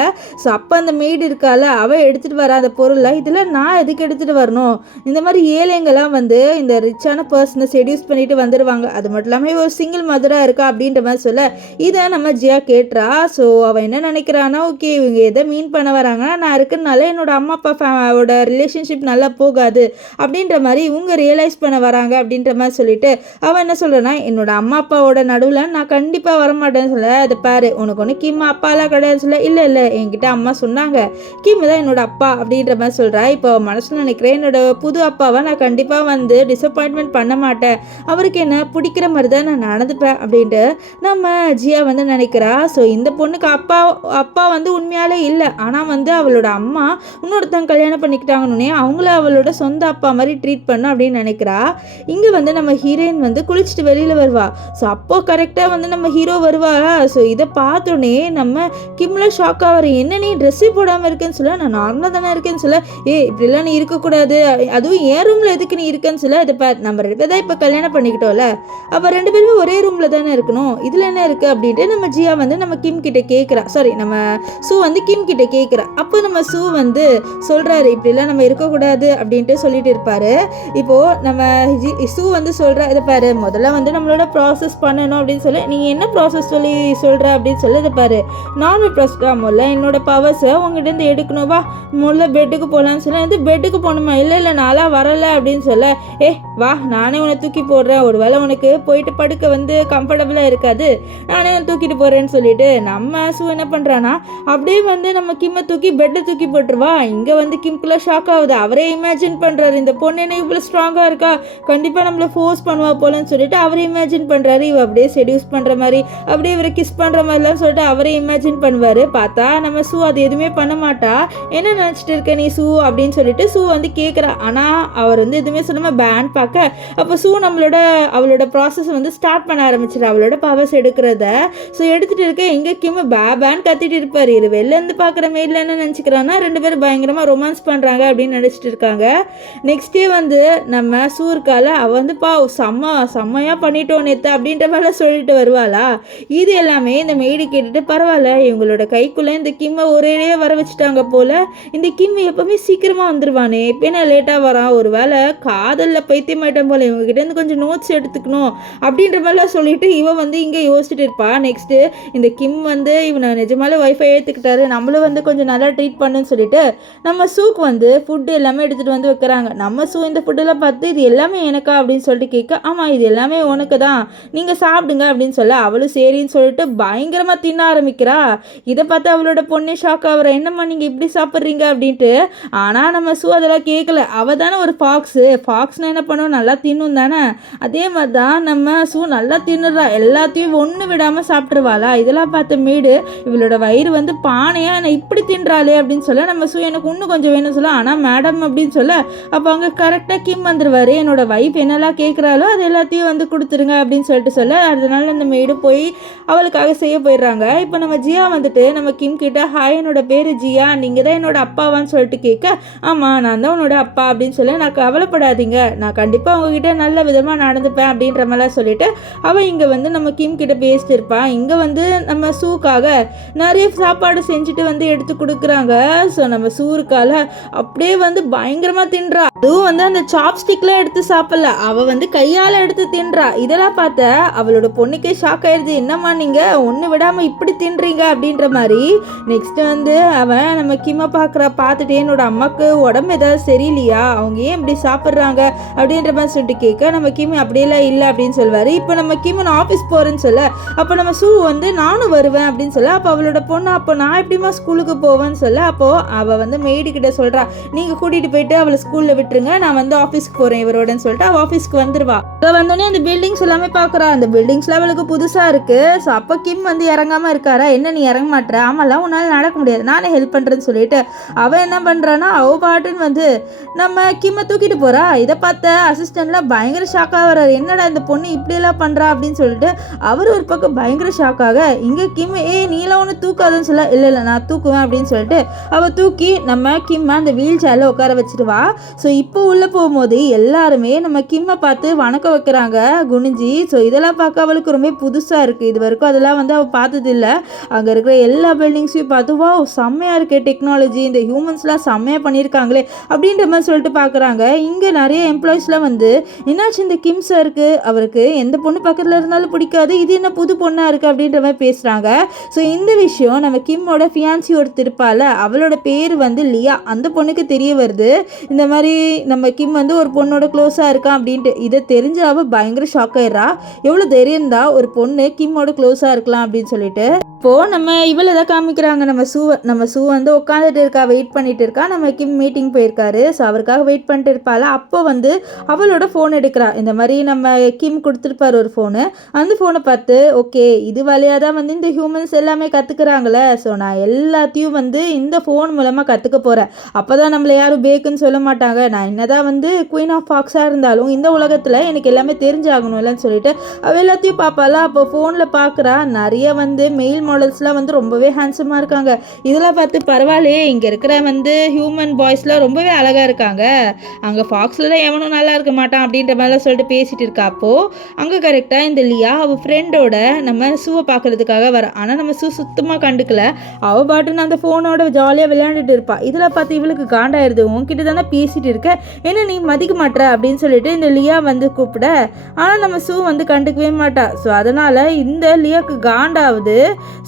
ஸோ அப்போ அந்த மெய்டு இருக்கால, அவள் எடுத்துகிட்டு வரா அந்த பொருளை. இதில் நான் எதுக்கு எடுத்துகிட்டு வரணும், இந்த மாதிரி ஏழைங்கெல்லாம் வந்து இந்த ரிச்சான பர்சனை செடியூஸ் பண்ணிட்டு வந்துடுவாங்க, அது மட்டும் இல்லாமல் ஒரு சிங்கிள் மதராக இருக்கா அப்படின்ற மாதிரி சொல்ல, இதை நம்ம ஜியா கேட்டுறா. ஸோ அவள் என்ன நினைக்கிறான்னா, ஓகே இவங்க எதை மீன் பண்ண வராங்கன்னா, நான் இருக்கிறனால என்னோட அம்மா அப்பாவோட ரிலேஷன்ஷிப் நல்லா போகாது அப்படின்ற மாதிரி இவங்க ரியலைஸ் பண்ண வராங்க அப்படின்ற மாதிரி சொல்லிட்டு அவன் என்ன சொல்கிறேன்னா, என்னோட அம்மா அப்பாவோட நடுவில் நான் கண்டிப்பாக வரமாட்டேன்னு சொல்ல, அதை பாரு உனக்கு ஒன்று கிம் அப்பாலாம் கிடையாது சொல்ல, இல்லை இல்லை என்கிட்ட அம்மா சொன்னாங்க கிம் தான் என்னோட அப்பா அப்படின்ற மாதிரி சொல்கிறா. இப்போ மனசில் நினைக்கிறேன், என்னோட புது அப்பாவை நான் கண்டிப்பாக வந்து டிசப்பாயின்மெண்ட் பண்ண மாட்டேன், அவருக்கு என்ன பிடிக்கிற மாதிரி தான் நான் நடந்துப்பேன் அப்படின்ட்டு நம்ம ஜியா வந்து நினைக்கிறா. ஸோ இந்த பொண்ணுக்கு அப்பா வந்து உண்மையாலே இல்லை, ஆனால் வந்து அவளோட அம்மா இன்னொருத்தங்க கல்யாணம் பண்ணிக்கிட்டாங்கன்னே அவங்கள அவளோட சொந்த அப்பா மாதிரி ட்ரீட் பண்ணும் அப்படின்னு நினைக்கிறா. இங்கே வந்து நம்ம ஹீரோயின் வந்து குளிச்சுட்டு வெளியில் வருவா. ஸோ அப்போ கரெக்டாக வந்து நம்ம ஹீரோ வருவாரா. ஸோ இதை பார்த்தோன்னே நம்ம கிம்ல ஷாக் ஆகிற, என்ன நீ ட்ரெஸ்ஸே போடாமல் இருக்கேன்னு சொல்ல, நான் நார்மலாக தானே இருக்கேன்னு சொல்ல, இப்படிலாம் நீ இருக்கக்கூடாது, அதுவும் என் ரூமில் எதுக்கு நீ இருக்கேன்னு சொல்ல, இதை நம்ம ரெண்டு பேர் தான் இப்போ கல்யாணம் பண்ணிக்கிட்டோம்ல, அப்போ ரெண்டு பேருமே ஒரே ரூமில் தானே இருக்கணும், இதில் என்ன இருக்குது அப்படின்ட்டு நம்ம ஜியா வந்து நம்ம கிம் கிட்ட கேட்குறா. சாரி நம்ம சூ வந்து கிம் கிட்ட கேட்குறா. அப்போ நம்ம சூ வந்து சொல்கிறாரு, இப்படிலாம் நம்ம இருக்கக்கூடாது அப்படின்ட்டு சொல்லிட்டு இருப்பாரு. இப்போது நம்ம சூ வந்து சொல்கிறா, இதை பாரு முதல்ல வந்து நம்மளோட ப்ராசஸ் பண்ணணும் அப்படின்னு சொல்லி, நீங்கள் என்ன ப்ராசஸ் சொல்லி சொல்கிற அப்படின்னு சொல்லி, இதை பாரு நார்மல் ப்ராசஸ் தான், முதல்ல என்னோட பவர்ஸை உங்ககிட்ட எடுக்கணும், வா முதல்ல பெட்டுக்கு போகலான்னு சொல்ல, இது பெட்டுக்கு போகணுமா, இல்லை இல்லை நான்லாம் வரலை அப்படின்னு சொல்ல, வா நானே உன்னை தூக்கி போடுறேன், ஒரு வேளை உனக்கு போயிட்டு படுக்க வந்து கம்ஃபர்டபுளாக இருக்காது, நானே உன்னை தூக்கிட்டு போகிறேன்னு சொல்லிட்டு நம்ம சூ என்ன பண்ணுறான்னா, அப்படியே வந்து நம்ம கிம்மை தூக்கி பெட்டை தூக்கி போட்டுருவா. இங்கே வந்து கிம்குள்ள ஷாக் ஆகுது. அவரே இமேஜின் பண்ணுறாரு, இந்த பொண்ணு என்ன இவ்வளோ ஸ்ட்ராங்காக இருக்கா, கண்டிப்பாக நம்மளை ஃபோர்ஸ் பண்ணுவா போலன்னு சொல்லிட்டு அவரே இமேஜின் பண்ணுறாரு. இவ அப்படியே செடியூஸ் பண்ணுற மாதிரி, அப்படியே இவரை கிஸ் பண்ணுற மாதிரிலாம் சொல்லிட்டு அவரே இமேஜின் பண்ணுவார். பார்த்தா நம்ம சூ அது எதுவுமே பண்ண மாட்டா. என்ன நினச்சிட்டு இருக்க நீ சூ அப்படின்னு சொல்லிட்டு சூ வந்து கேட்குறா. ஆனால் அவர் வந்து எதுவுமே சொல்லாமல் பேன் பார்க்க, அப்போ சூ அவளோட ப்ராசஸ் வந்து ஸ்டார்ட் பண்ண ஆரம்பிச்சிடு, அவளோட பவர்ஸ் எடுக்கிறத. ஸோ எடுத்துகிட்டு இருக்க எங்கே கிம் பேன் கத்திட்டு இருப்பார். இது வெளிலேருந்து பார்க்குற மெயிலில் என்ன நினச்சிக்கிறான்னா, ரெண்டு பேரும் பயங்கரமாக ரொமான்ஸ் பண்ணுறாங்க அப்படின்னு நினச்சிட்டு இருக்காங்க. நெக்ஸ்ட் டே வந்து நம்ம சூ இருக்கால, அவள் வந்து செம்மையாக பண்ணிட்டோம் நேற்று அப்படின்ற மாதிரிலாம் சொல்லிட்டு வருவாளா. இது எல்லாமே இந்த மெய்டு கேட்டுட்டு, பரவாயில்ல இவங்களோட கைக்குள்ளே இந்த கிம்மை ஒரேடியே வர வச்சுட்டாங்க போல், இந்த கிம் எப்போவுமே சீக்கிரமாக வந்துடுவானே, இப்போ என்ன லேட்டாக வரான், ஒரு வேளை காதலில் பைத்தியமாயிட்டம் போல், இவங்ககிட்டேருந்து கொஞ்சம் நோட்ஸ் எடுத்துக்கணும் அப்படின்ற மாதிரிலாம் சொல்லிட்டு இவன் வந்து இங்கே யோசிச்சுட்டு இருப்பாள். நெக்ஸ்ட்டு இந்த கிம் வந்து இவனை நிஜமாலே ஒய்ஃபை ஏற்றுக்கிட்டாரு, நம்மளும் வந்து கொஞ்சம் நல்லா ட்ரீட் பண்ணுன்னு சொல்லிட்டு நம்ம சூக்கு வந்து ஃபுட்டு எல்லாமே எடுத்துகிட்டு வந்து வைக்கிறாங்க. நம்ம சூ இந்த ஃபுட்டெல்லாம் பார்த்து, இது எல்லாமே எனக்கா அப்படின்னு சொல்லிட்டு கேட்க, ஆமாம் இது எல்லாமே உனக்கு தான், நீங்கள் சாப்பிடுங்க அப்படின்னு சொல்ல, அவளும் சரின்னு சொல்லிட்டு பயங்கரமாக தின்ன ஆரம்பிக்கிறா. இதை பார்த்து அவளோட பொண்ணே ஷாக் ஆகுறா, என்னம்மா நீங்கள் இப்படி சாப்பிட்றீங்க அப்படின்ட்டு. ஆனால் நம்ம சூ அதெல்லாம் கேட்கல, அவள் தானே ஒரு ஃபாக்ஸ்னால் என்ன பண்ணுவோம், நல்லா தின்னும் தானே, அதே மாதிரி தான் நம்ம சூ நல்லா தின்னுறா, எல்லாத்தையும் ஒன்று விடாமல் சாப்பிட்ருவாளா. இதெல்லாம் பார்த்த மேடு இவளோட வயிறு வந்து பானையாக என்னை இப்படி தின்றாளே அப்படின்னு சொல்ல, நம்ம சூ எனக்கு இன்னும் கொஞ்சம் வேணும் சொல்ல, ஆனால் மேடம் அப்படின்னு சொல்ல, அப்போ அங்கே கரெக்டாக கிம் வந்துடுவார். என்னோட வைஃப் என்னெல்லாம் கேட்குறாளோ அது எல்லாத்தையும் வந்து கொடுத்துருங்க அப்படின்னு சொல்லிட்டு சொல்ல, அதனால இந்த மேடு போய் அவளுக்காக செய்ய போயிடுறாங்க. இப்போ நம்ம ஜியா வந்துட்டு நம்ம கிம் கிட்ட, ஹாய் என்னோட பேர் ஜியா, நீங்கள் தான் என்னோட அப்பாவான்னு சொல்லிட்டு கேட்க, ஆமாம் நான் தான் உன்னோட அப்பா அப்படின்னு சொல்ல, நான் கவலைப்படாதீங்க, நான் கண்டிப்பாக உங்ககிட்ட நல்ல விதமாக நடந்துப்பேன் அப்படின்ற மாதிரிலாம் சொல்லிட்டு அவள் இங்கே வந்து நம்ம கிம் கிட்ட பேசிட்டு இருப்பான். இங்கே வந்து நம்ம சூக்காக நிறைய சாப்பாடு செஞ்சுட்டு வந்து எடுத்து கொடுக்குறாங்க. ஸோ நம்ம சூருக்கால அப்படியே வந்து பயங்கரமாக தின்றா. அதுவும் வந்து அந்த சாப்ஸ்டிக்லாம் எடுத்து சாப்பிடல, அவள் வந்து கையால் எடுத்து தின்றா. இதெல்லாம் பார்த்த அவளோட பொண்ணுக்கே ஷாக் ஆயிடுது. என்னம்மா நீங்கள் ஒன்று விடாமல் இப்படி தின்றீங்க அப்படின்ற மாதிரி. நெக்ஸ்ட் வந்து அவன் நம்ம கிம்மை பார்த்துட்டு என்னோட அம்மாவுக்கு உடம்பு ஏதாவது சரியில்லையா, அவங்க ஏன் இப்படி சாப்பிட்றாங்க அப்படின்ற மாதிரி சொல்லிட்டு கேட்க நம்ம கிம் அப்படியெல்லாம் இல்லை அப்படின்னு சொல்லுவார். இப்போ நம்ம கிம் நான் ஆஃபீஸ் போகிறேன்னு சொல்ல, அப்போ நம்ம சூ வந்து நானும் வருவேன் அப்படின்னு சொல்ல, அப்போ அவளோட பொண்ணு அப்போ நான் எப்படிமா ஸ்கூலுக்கு போவேன்னு சொல்ல, அப்போது அவள் வந்து மெய்டு கிட்ட சொல்கிறா, நீங்கள் கூட்டிகிட்டு போயிட்டு அவளை ஸ்கூலில் விட்டுருங்க, நான் வந்து ஆஃபீஸ்க்கு போகிறேன் இவரோடன்னு சொல்லிட்டு அவள் ஆஃபீஸ்க்கு வந்துடுவா. அவள் வந்தோடனே அந்த பில்டிங்ஸ் எல்லாமே பார்க்குறா. அந்த பில்டிங்ஸ்லாம் அவளுக்கு புதுசாக இருக்குது. ஸோ அப்போ கிம் வந்து இறங்காமல் இருக்காரா, என்ன நீ இறங்க மாட்டேற, ஆமாம்லாம் உன்னால் நடக்க முடியாது, நானே ஹெல்ப் பண்ணுறேன்னு சொல்லிட்டு அவள் என்ன பண்ணுறான்னா அவள் பாட்டுன்னு வந்து நம்ம கிம்மை தூக்கிட்டு போகிறா. இதை பார்த்த அசிஸ்டண்ட்லாம் பயங்கர ஷாக்காக வர்றாரு. என்னடா இந்த பொண்ணு இப்படியெல்லாம் பண்ணுறா அப்படின்னு சொல்லிட்டு அவர் ஒரு பக்கம் பயங்கர ஷாக்காக, இங்கே கிம் நீலாம் ஒன்று தூக்காதுன்னு சொல்ல, இல்லை நான் தூக்குவேன் அப்படின்னு சொல்லிட்டு அவள் தூக்கி நம்ம கிம்மை அந்த வீல் சேரில் உட்கார வச்சுருவா. ஸோ இப்போ உள்ளே போகும்போது எல்லாருமே நம்ம கிம்மை பார்த்து வணக்கம் வைக்கிறாங்க குனிஞ்சி. ஸோ இதெல்லாம் பார்க்க அவளுக்கு ரொம்ப புதுசாக இருக்குது. இது வரைக்கும் அதெல்லாம் வந்து அவள் பார்த்ததில்ல. அங்கே இருக்கிற எல்லா பில்டிங்ஸையும் பார்த்து வா செம்மையாக இருக்கே டெக்னாலஜி, இந்த ஹியூமன்ஸ்லாம் செம்மையாக பண்ணியிருக்காங்களே அப்படின்ற மாதிரி சொல்லிட்டு பார்க்குறாங்க. இங்கே நிறைய எம்ப்ளாயிஸ்லாம் வந்து என்னாச்சு இந்த கிம் சாருக்கு, அவருக்கு எந்த பொண்ணு பக்கத்தில் இருந்தாலும் பிடிக்காது, இது என்ன புது பொண்ணாக இருக்குது அப்படின்ற மாதிரி பேசுகிறாங்க. ஸோ இந்த விஷயம் நம்ம கிம்மோட ஃபியான்சி ஒருத்தர் இருப்பால, அவளோட பேர் வந்து லியா, அந்த பொண்ணுக்கு தெரிய வருது. இந்த மாதிரி நம்ம கிம் வந்து ஒரு பொண்ணோட க்ளோஸாக இருக்கான் அப்படின்ட்டு. இதை தெரிஞ்ச அவள் பயங்கர ஷாக் ஆயிடுறா. எவ்வளோ தைரியம் தான் ஒரு பொண்ணு கிம்மோட க்ளோஸாக இருக்கலாம் அப்படின்னு சொல்லிட்டு. இப்போது நம்ம இவளை தான் காமிக்கிறாங்க. நம்ம சூ வந்து உட்காந்துட்டு இருக்கா, வெயிட் பண்ணிட்டு இருக்கா. நம்ம கிம் மீட்டிங் போயிருக்காரு. ஸோ அவருக்காக வெயிட் பண்ணிட்டு இருப்பாள். அப்போ வந்து அவளோட ஃபோன் எடுக்கிறா. இந்த மாதிரி நம்ம கிம் கொடுத்துருப்பார் ஒரு ஃபோனு. அந்த ஃபோனை பார்த்து ஓகே இது வழியாக தான் வந்து இந்த ஹியூமன்ஸ் எல்லாமே கற்றுக்குறாங்களே, ஸோ நான் எல்லாத்தையும் வந்து இந்த ஃபோன் மூலமாக கற்றுக்க போகிறேன். அப்போ தான் நம்மளை யாரும் பேக்குன்னு சொல்ல மாட்டாங்க. நான் என்னதான் வந்து குயின் ஆஃப் ஃபாக்ஸாக இருந்தாலும் இந்த உலகத்தில் எனக்கு எல்லாமே தெரிஞ்சாகணும் இல்லைன்னு சொல்லிட்டு அவள் எல்லாத்தையும் பார்ப்பாளா. அப்போ ஃபோனில் பார்க்குறா நிறைய வந்து மெயில் மாடல்ஸ்லாம் வந்து ரொம்பவே ஹேண்ட்ஸமாக இருக்காங்க. இதெல்லாம் பார்த்து பரவாயில்லையே, இங்கே இருக்கிற வந்து ஹியூமன் பாய்ஸ்லாம் ரொம்பவே அழகாக இருக்காங்க, அங்கே ஃபாக்ஸ்லாம் எவனும் நல்லா இருக்க மாட்டான் அப்படின்ற மாதிரிலாம் சொல்லிட்டு பேசிகிட்டு இருக்கா. அப்போது அங்கே கரெக்டாக இந்த லியா அவள் ஃப்ரெண்டோட நம்ம சூவை பார்க்குறதுக்காக வர. ஆனால் நம்ம சூ சுத்தமாக கண்டுக்கல. அவள் பாட்டுன்னு அந்த ஃபோனோட ஜாலியாக விளையாண்டுட்டு இருப்பாள். இதெல்லாம் பார்த்து இவளுக்கு காண்டாயிருது. உன்கிட்ட தானே பேசிகிட்டு இருக்க, என்ன நீ மதிக்க மாட்டேற அப்படின்னு சொல்லிட்டு இந்த லியா வந்து கூப்பிட, ஆனால் நம்ம சூ வந்து கண்டுக்கவே மாட்டா. ஸோ அதனால் இந்த லியாவுக்கு காண்டாகுது.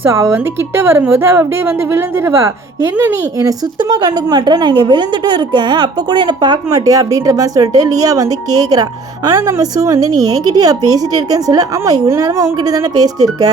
ஸோ அவள் வந்து கிட்ட வரும்போது அவள் அப்படியே வந்து விழுந்துடுவா. என்ன நீ என்னை சுத்தமாக கண்டுக்க மாட்டேற, நான் இங்கே விழுந்துட்டும் இருக்கேன், அப்போ கூட என்னை பார்க்க மாட்டியா அப்படின்ற மாதிரி சொல்லிட்டு லியா வந்து கேட்குறா. ஆனால் நம்ம சூ வந்து நீ என்கிட்டயா பேசிகிட்டு இருக்கேன்னு சொல்ல, ஆமாம் இவ்வளோ நேரமாக உங்ககிட்ட தானே பேசிட்டு இருக்க,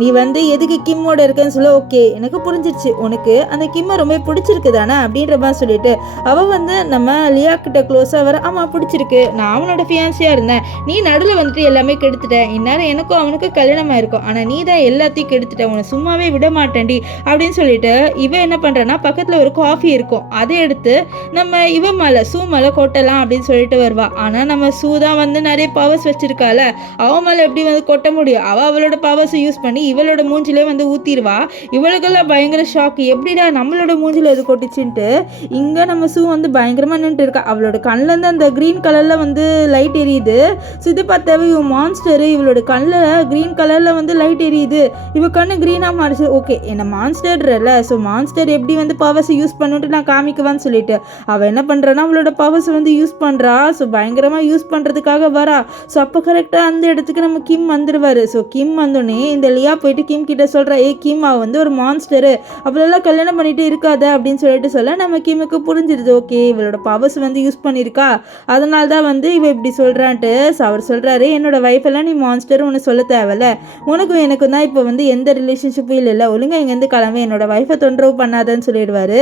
நீ வந்து எதுக்கு கிம்மோட இருக்கேன்னு சொல்ல, ஓகே எனக்கு புரிஞ்சிருச்சு, உனக்கு அந்த கிம்மை ரொம்ப பிடிச்சிருக்கு தானே அப்படின்ற மாதிரி சொல்லிட்டு அவள் வந்து நம்ம லியா கிட்ட க்ளோஸாக வர. ஆமாம் பிடிச்சிருக்கு, நான் அவனோட ஃபியான்சியாக இருந்தேன், நீ நடுவில் வந்துட்டு எல்லாமே கெடுத்துட்டேன், இந்நேரம் எனக்கும் அவனுக்கு கல்யாணமாக இருக்கும், ஆனால் நீ தான் எல்லாத்தையும் கெடுத்துட்ட, உன்னை சும்மாவே விட மாட்டேன்டி அப்படின்னு சொல்லிட்டு இவன் என்ன பண்ணுறான்னா பக்கத்தில் ஒரு காஃபி இருக்கும், அதை எடுத்து நம்ம இவன் மேலே சூ மேலே கொட்டலாம் அப்படின்னு சொல்லிட்டு வருவா. ஆனால் நம்ம சூ தான் வந்து நிறைய பவர்ஸ் வச்சிருக்கால, அவன் மேலே எப்படி வந்து கொட்ட முடியும், அவளோட பவர்ஸை யூஸ் பண்ணி இவளோட மூஞ்சிலே வந்து ஊற்றிடுவா. இவளுக்கெல்லாம் பயங்கர ஷாக், எப்படிடா நம்மளோட மூஞ்சில் எது கொட்டிச்சுன்ட்டு. இங்கே நம்ம சூ வந்து பயங்கரமாக நின்றுட்டு இருக்கா. அவளோட கண்ணிலேருந்து அந்த க்ரீன் கலரில் வந்து லைட் எரியுது. ஸோ இது பார்த்தாவே இவன் மான்ஸ்டரு, இவளோட கண்ணில் க்ரீன் கலரில் வந்து லைட் எரியுது, இவ கண்ணு க்ரீனாக மாறிச்சு. ஓகே என்ன மான்ஸ்டர்ல, ஸோ மான்ஸ்டர் எப்படி வந்து பவர்ஸை யூஸ் பண்ணிட்டு நான் காமிக்குவான்னு சொல்லிட்டு அவள் என்ன பண்ணுறான்னா அவளோட பவர்ஸ் வந்து யூஸ் பண்ணுறா. ஸோ பயங்கரமாக யூஸ் பண்ணுறதுக்காக வரா. ஸோ அப்போ கரெக்டாக அந்த இடத்துக்கு நம்ம கிம் வந்துடுவார். ஸோ கிம் வந்தோடனே இந்த லியா போயிட்டு கிம் கிட்ட சொல்கிறா, கிம் அவள் வந்து ஒரு மான்ஸ்டரு, அவளெல்லாம் கல்யாணம் பண்ணிட்டு இருக்காத அப்படின்னு சொல்லிட்டு சொல்ல நம்ம கிம்முக்கு புரிஞ்சிருது. ஓகே இவளோட பவர்ஸ் வந்து யூஸ் பண்ணியிருக்கா, அதனால தான் வந்து இவ இப்படி சொல்கிறான்ட்டு. ஸோ அவர் சொல்கிறாரு, என்னோட வைஃபெல்லாம் நீ மான்ஸ்டர் ஒன்று சொல்ல தேவையில்ல, உனக்கும் எனக்கும் தான் இப்போ வந்து எந்த ரிலேஷன்ஷிப்பும் இல்லை, ஒழுங்காக இங்கேருந்து கிளம்பி என்னோட வைஃபை தொந்தரவு பண்ணாதன்னு சொல்லிடுவார்.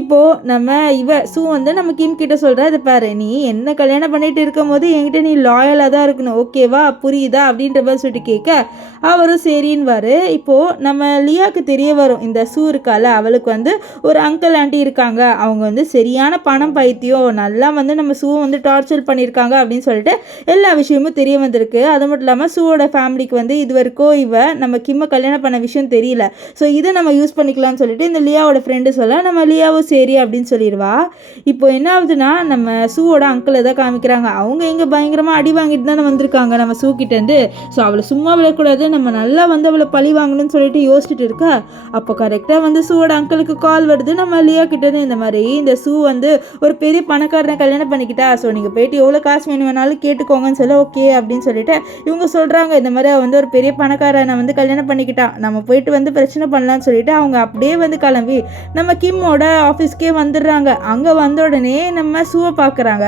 இப்போது நம்ம சூ வந்து நம்ம கிம் கிட்ட சொல்கிறா, இதை பாரு நீ என்ன கல்யாணம் பண்ணிட்டு இருக்கும் போது என்கிட்ட நீ லாயலாக தான் இருக்கணும், ஓகேவா புரியுதா அப்படின்ற மாதிரி சொல்லிட்டு கேட்க அவரும் சரின்வார். இப்போது நம்ம லியாவுக்கு தெரிய வரும், இந்த சூ இருக்கால அவளுக்கு வந்து ஒரு அங்கிள் ஆண்டி இருக்காங்க, அவங்க வந்து சரியான பணம் பைத்தியம், நல்லா வந்து நம்ம சூவை வந்து டார்ச்சர் பண்ணியிருக்காங்க அப்படின்னு சொல்லிட்டு எல்லா விஷயமும் தெரிய வந்திருக்கு. அது மட்டும் இல்லாமல் சூவோட ஃபேமிலிக்கு வந்து இது வரைக்கும் இவ நம்ம கிம்மை கல்யாணம் பண்ண விஷயம் விஷயம் தெரியல. ஸோ இதை நம்ம யூஸ் பண்ணிக்கலாம்னு சொல்லிட்டு இந்த லியாவோட ஃப்ரெண்டு சொல்ல நம்ம லியாவும் சரி அப்படின்னு சொல்லிடுவா. இப்போ என்ன ஆகுதுன்னா நம்ம சூவோட அங்கிளை தான் காமிக்கிறாங்க. அவங்க இங்கே பயங்கரமாக அடி வாங்கிட்டு தானே வந்திருக்காங்க நம்ம சூ கிட்டேருந்து. ஸோ அவளை சும்மா விடக்கூடாது, நம்ம நல்லா வந்து அவளை பழி வாங்கணும்னு சொல்லிட்டு யோசிச்சுட்டு இருக்கா. அப்போ கரெக்டாக வந்து சூவோட அங்கிளுக்கு கால் வருது நம்ம லியா கிட்டேருந்து. இந்த மாதிரி இந்த சூ வந்து ஒரு பெரிய பணக்காரனை கல்யாணம் பண்ணிக்கிட்டா, ஸோ நீங்கள் போயிட்டு எவ்வளோ காசு வேணாலும் கேட்டுக்கோங்கன்னு சொல்ல ஓகே அப்படின்னு சொல்லிட்டு இவங்க சொல்கிறாங்க. இந்த மாதிரி அவள் வந்து ஒரு பெரிய பணக்காரனை வந்து கல்யாணம் பண்ணிக்கிட்டான், நம்ம போயிட்டு வந்து பிரச்சனை பண்ணலான்னு சொல்லிட்டு அவங்க அப்படியே வந்து கிளம்பி நம்ம கிம்மோட ஆஃபீஸ்க்கே வந்துடுறாங்க. அங்கே வந்த உடனே நம்ம சூவை பார்க்குறாங்க.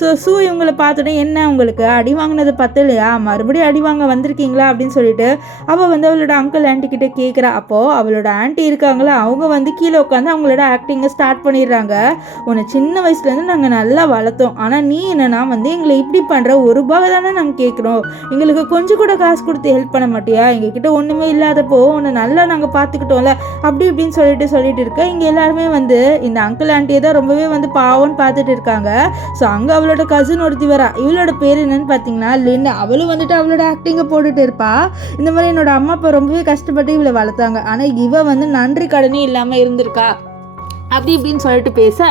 ஸோ சூ இவங்களை பார்த்துட்டு என்ன உங்களுக்கு அடி வாங்கினது பத்தலையா, மறுபடியும் அடி வாங்க வந்திருக்கீங்களா அப்படின்னு சொல்லிட்டு அவள் வந்து அவளோட அங்கிள் ஆண்டி கிட்ட கேட்குறா. அப்போது அவளோட ஆண்டி இருக்காங்களா, அவங்க வந்து கீழே உட்காந்து அவங்களோட ஆக்டிங்கை ஸ்டார்ட் பண்ணிடுறாங்க. உன்னை சின்ன வயசுலேருந்து நாங்கள் நல்லா வளர்த்தோம், ஆனால் நீ என்னன்னா வந்து எங்களை இப்படி பண்ணுற, ₹1 தானே நாங்கள் கேட்குறோம், எங்களுக்கு கொஞ்சம் கூட காசு கொடுத்து ஹெல்ப் பண்ண மாட்டியா, எங்ககிட்ட ஒன்றுமே இல்லாதப்போ உன்னை நல்லா நாங்கள் பார்த்துக்கிட்டோம்ல அப்படி இப்படின்னு சொல்லிட்டு இருக்க. இங்கே எல்லாருமே வந்து இந்த அங்கிள் ஆண்டியை தான் ரொம்பவே வந்து பாவம்னு பார்த்துட்டு இருக்காங்க. ஸோ அங்கே அவளோட கசின் ஒருத்தி வரா. இவளோட பேர் என்னன்னு பார்த்தீங்கன்னா லின். அவளும் வந்துட்டு அவளோட ஆக்டிங்கை போட்டுட்டு இருப்பா. இந்த மாதிரி என்னோட அம்மா அப்பா ரொம்பவே கஷ்டப்பட்டு இவளை வளர்த்தாங்க, ஆனால் இவ வந்து நன்றி கடனே இல்லாமல் இருந்திருக்கா அப்படி இப்படின்னு சொல்லிட்டு பேச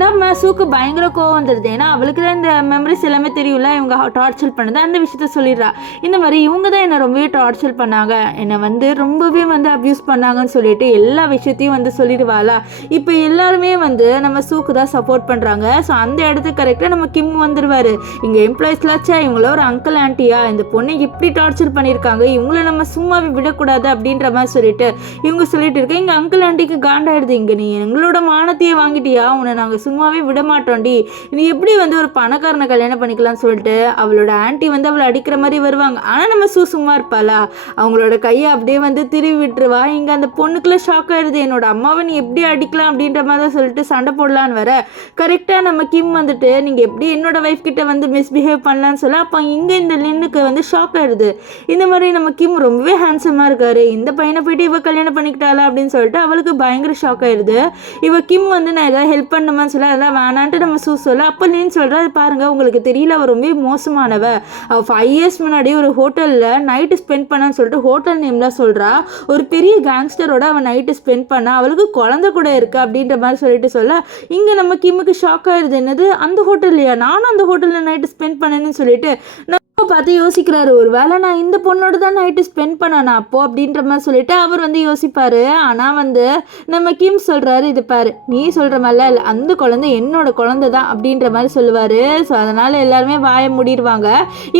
நம்ம சூக்கு பயங்கர கோவம் வந்துடுது. ஏன்னா அவளுக்கு தான் இந்த மெமரிஸ் எல்லாமே தெரியும்ல, இவங்க டார்ச்சர் பண்ணது அந்த விஷயத்த சொல்லிடுறா. இந்த மாதிரி இவங்க தான் என்னை ரொம்பவே டார்ச்சர் பண்ணாங்க, என்னை வந்து ரொம்பவே வந்து அப்யூஸ் பண்ணாங்கன்னு சொல்லிட்டு எல்லா விஷயத்தையும் வந்து சொல்லிடுவாளா. இப்போ எல்லாருமே வந்து நம்ம சூக்கு தான் சப்போர்ட் பண்ணுறாங்க. ஸோ அந்த இடத்துக்கு கரெக்டாக நம்ம கிம் வந்துடுவார். இங்கே எம்ப்ளாயிஸ்லாச்சா இவங்கள ஒரு அங்கிள் ஆண்டியா, இந்த பொண்ணை இப்படி டார்ச்சர் பண்ணியிருக்காங்க, இவங்கள நம்ம சும்மாவே விடக்கூடாது அப்படின்ற மாதிரி சொல்லிட்டு இவங்க சொல்லிட்டு இருக்க. இங்கே அங்கிள் ஆண்டிக்கு காண்டாயிடுது, இங்கே நீ எங்களோட மானத்தையே வாங்கிட்டியா, உன்னை நாங்கள் சும்மாவே விட மாட்டோண்டி, நீ எப்படி வந்து ஒரு பணக்காரனை கல்யாணம் பண்ணிக்கலாம்னு சொல்லிட்டு அவளோட ஆண்டி வந்து அவளை அடிக்கிற மாதிரி வருவாங்க. ஆனால் நம்ம சும்மா இருப்பாளா, அவங்களோட கையை அப்படியே வந்து திருவி விட்டுருவா. இங்கே அந்த பொண்ணுக்குள்ள ஷாக் ஆயிடுது, என்னோட அம்மாவை நீ எப்படி அடிக்கலாம் அப்படின்ற மாதிரி தான் சொல்லிட்டு சண்டை போடலான்னு வர கரெக்டாக நம்ம கிம் வந்துட்டு நீங்கள் எப்படி என்னோட ஒய்ஃப் கிட்ட வந்து மிஸ்பிஹேவ் பண்ணலான்னு சொல்ல. அப்போ இங்கே இந்த லின்னுக்கு வந்து ஷாக் ஆயிடுது. இந்த மாதிரி நம்ம கிம் ரொம்பவே ஹேண்ட்ஸமாக இருக்காரு, இந்த பையனை போயிட்டு இவ கல்யாணம் பண்ணிக்கிட்டாளா அப்படின்னு சொல்லிட்டு அவளுக்கு பயங்கர ஷாக் ஆயிடுது. இவ கிம் வந்து நான் எதாவது ஹெல்ப் பண்ணுமான்னு சொல்ல அதெல்லாம் வேணான்ட்டு நம்ம சூ சொல்ல. அப்போ லின் சொல்கிறா, அது பாருங்கள் உங்களுக்கு தெரியல, அவள் ரொம்ப மோசமானவ, அவள் 5 years முன்னாடி ஒரு ஹோட்டலில் நைட்டு ஸ்பெண்ட் பண்ணான்னு சொல்லிட்டு ஹோட்டல் நேம்லாம் சொல்கிறா. ஒரு பெரிய கேங்ஸ்டரோட அவன் நைட்டு ஸ்பெண்ட் பண்ணா, அவளுக்கு குழந்தை கூட இருக்கு அப்படின்ற மாதிரி சொல்லிட்டு சொல்ல. இங்கே நம்ம கிம்முக்கு ஷாக் ஆகிடுது, என்னது அந்த ஹோட்டல்லையா, நானும் அந்த ஹோட்டலில் நைட்டு ஸ்பெண்ட் பண்ணேன்னு சொல்லிட்டு பார்த்து யோசிக்கிறாரு. ஒரு வேளை நான் இந்த பொண்ணோட தான் நைட்டு ஸ்பெண்ட் பண்ணானா அப்போ அப்படின்ற மாதிரி சொல்லிட்டு அவர் வந்து யோசிப்பார். ஆனால் வந்து நம்ம கிம் சொல்கிறாரு, இது பாரு நீ சொல்கிற மாதிரிலாம் இல்லை, அந்த குழந்தை என்னோட குழந்தை தான் அப்படின்ற மாதிரி சொல்லுவார். ஸோ அதனால் எல்லாருமே வாய மூடிடுவாங்க.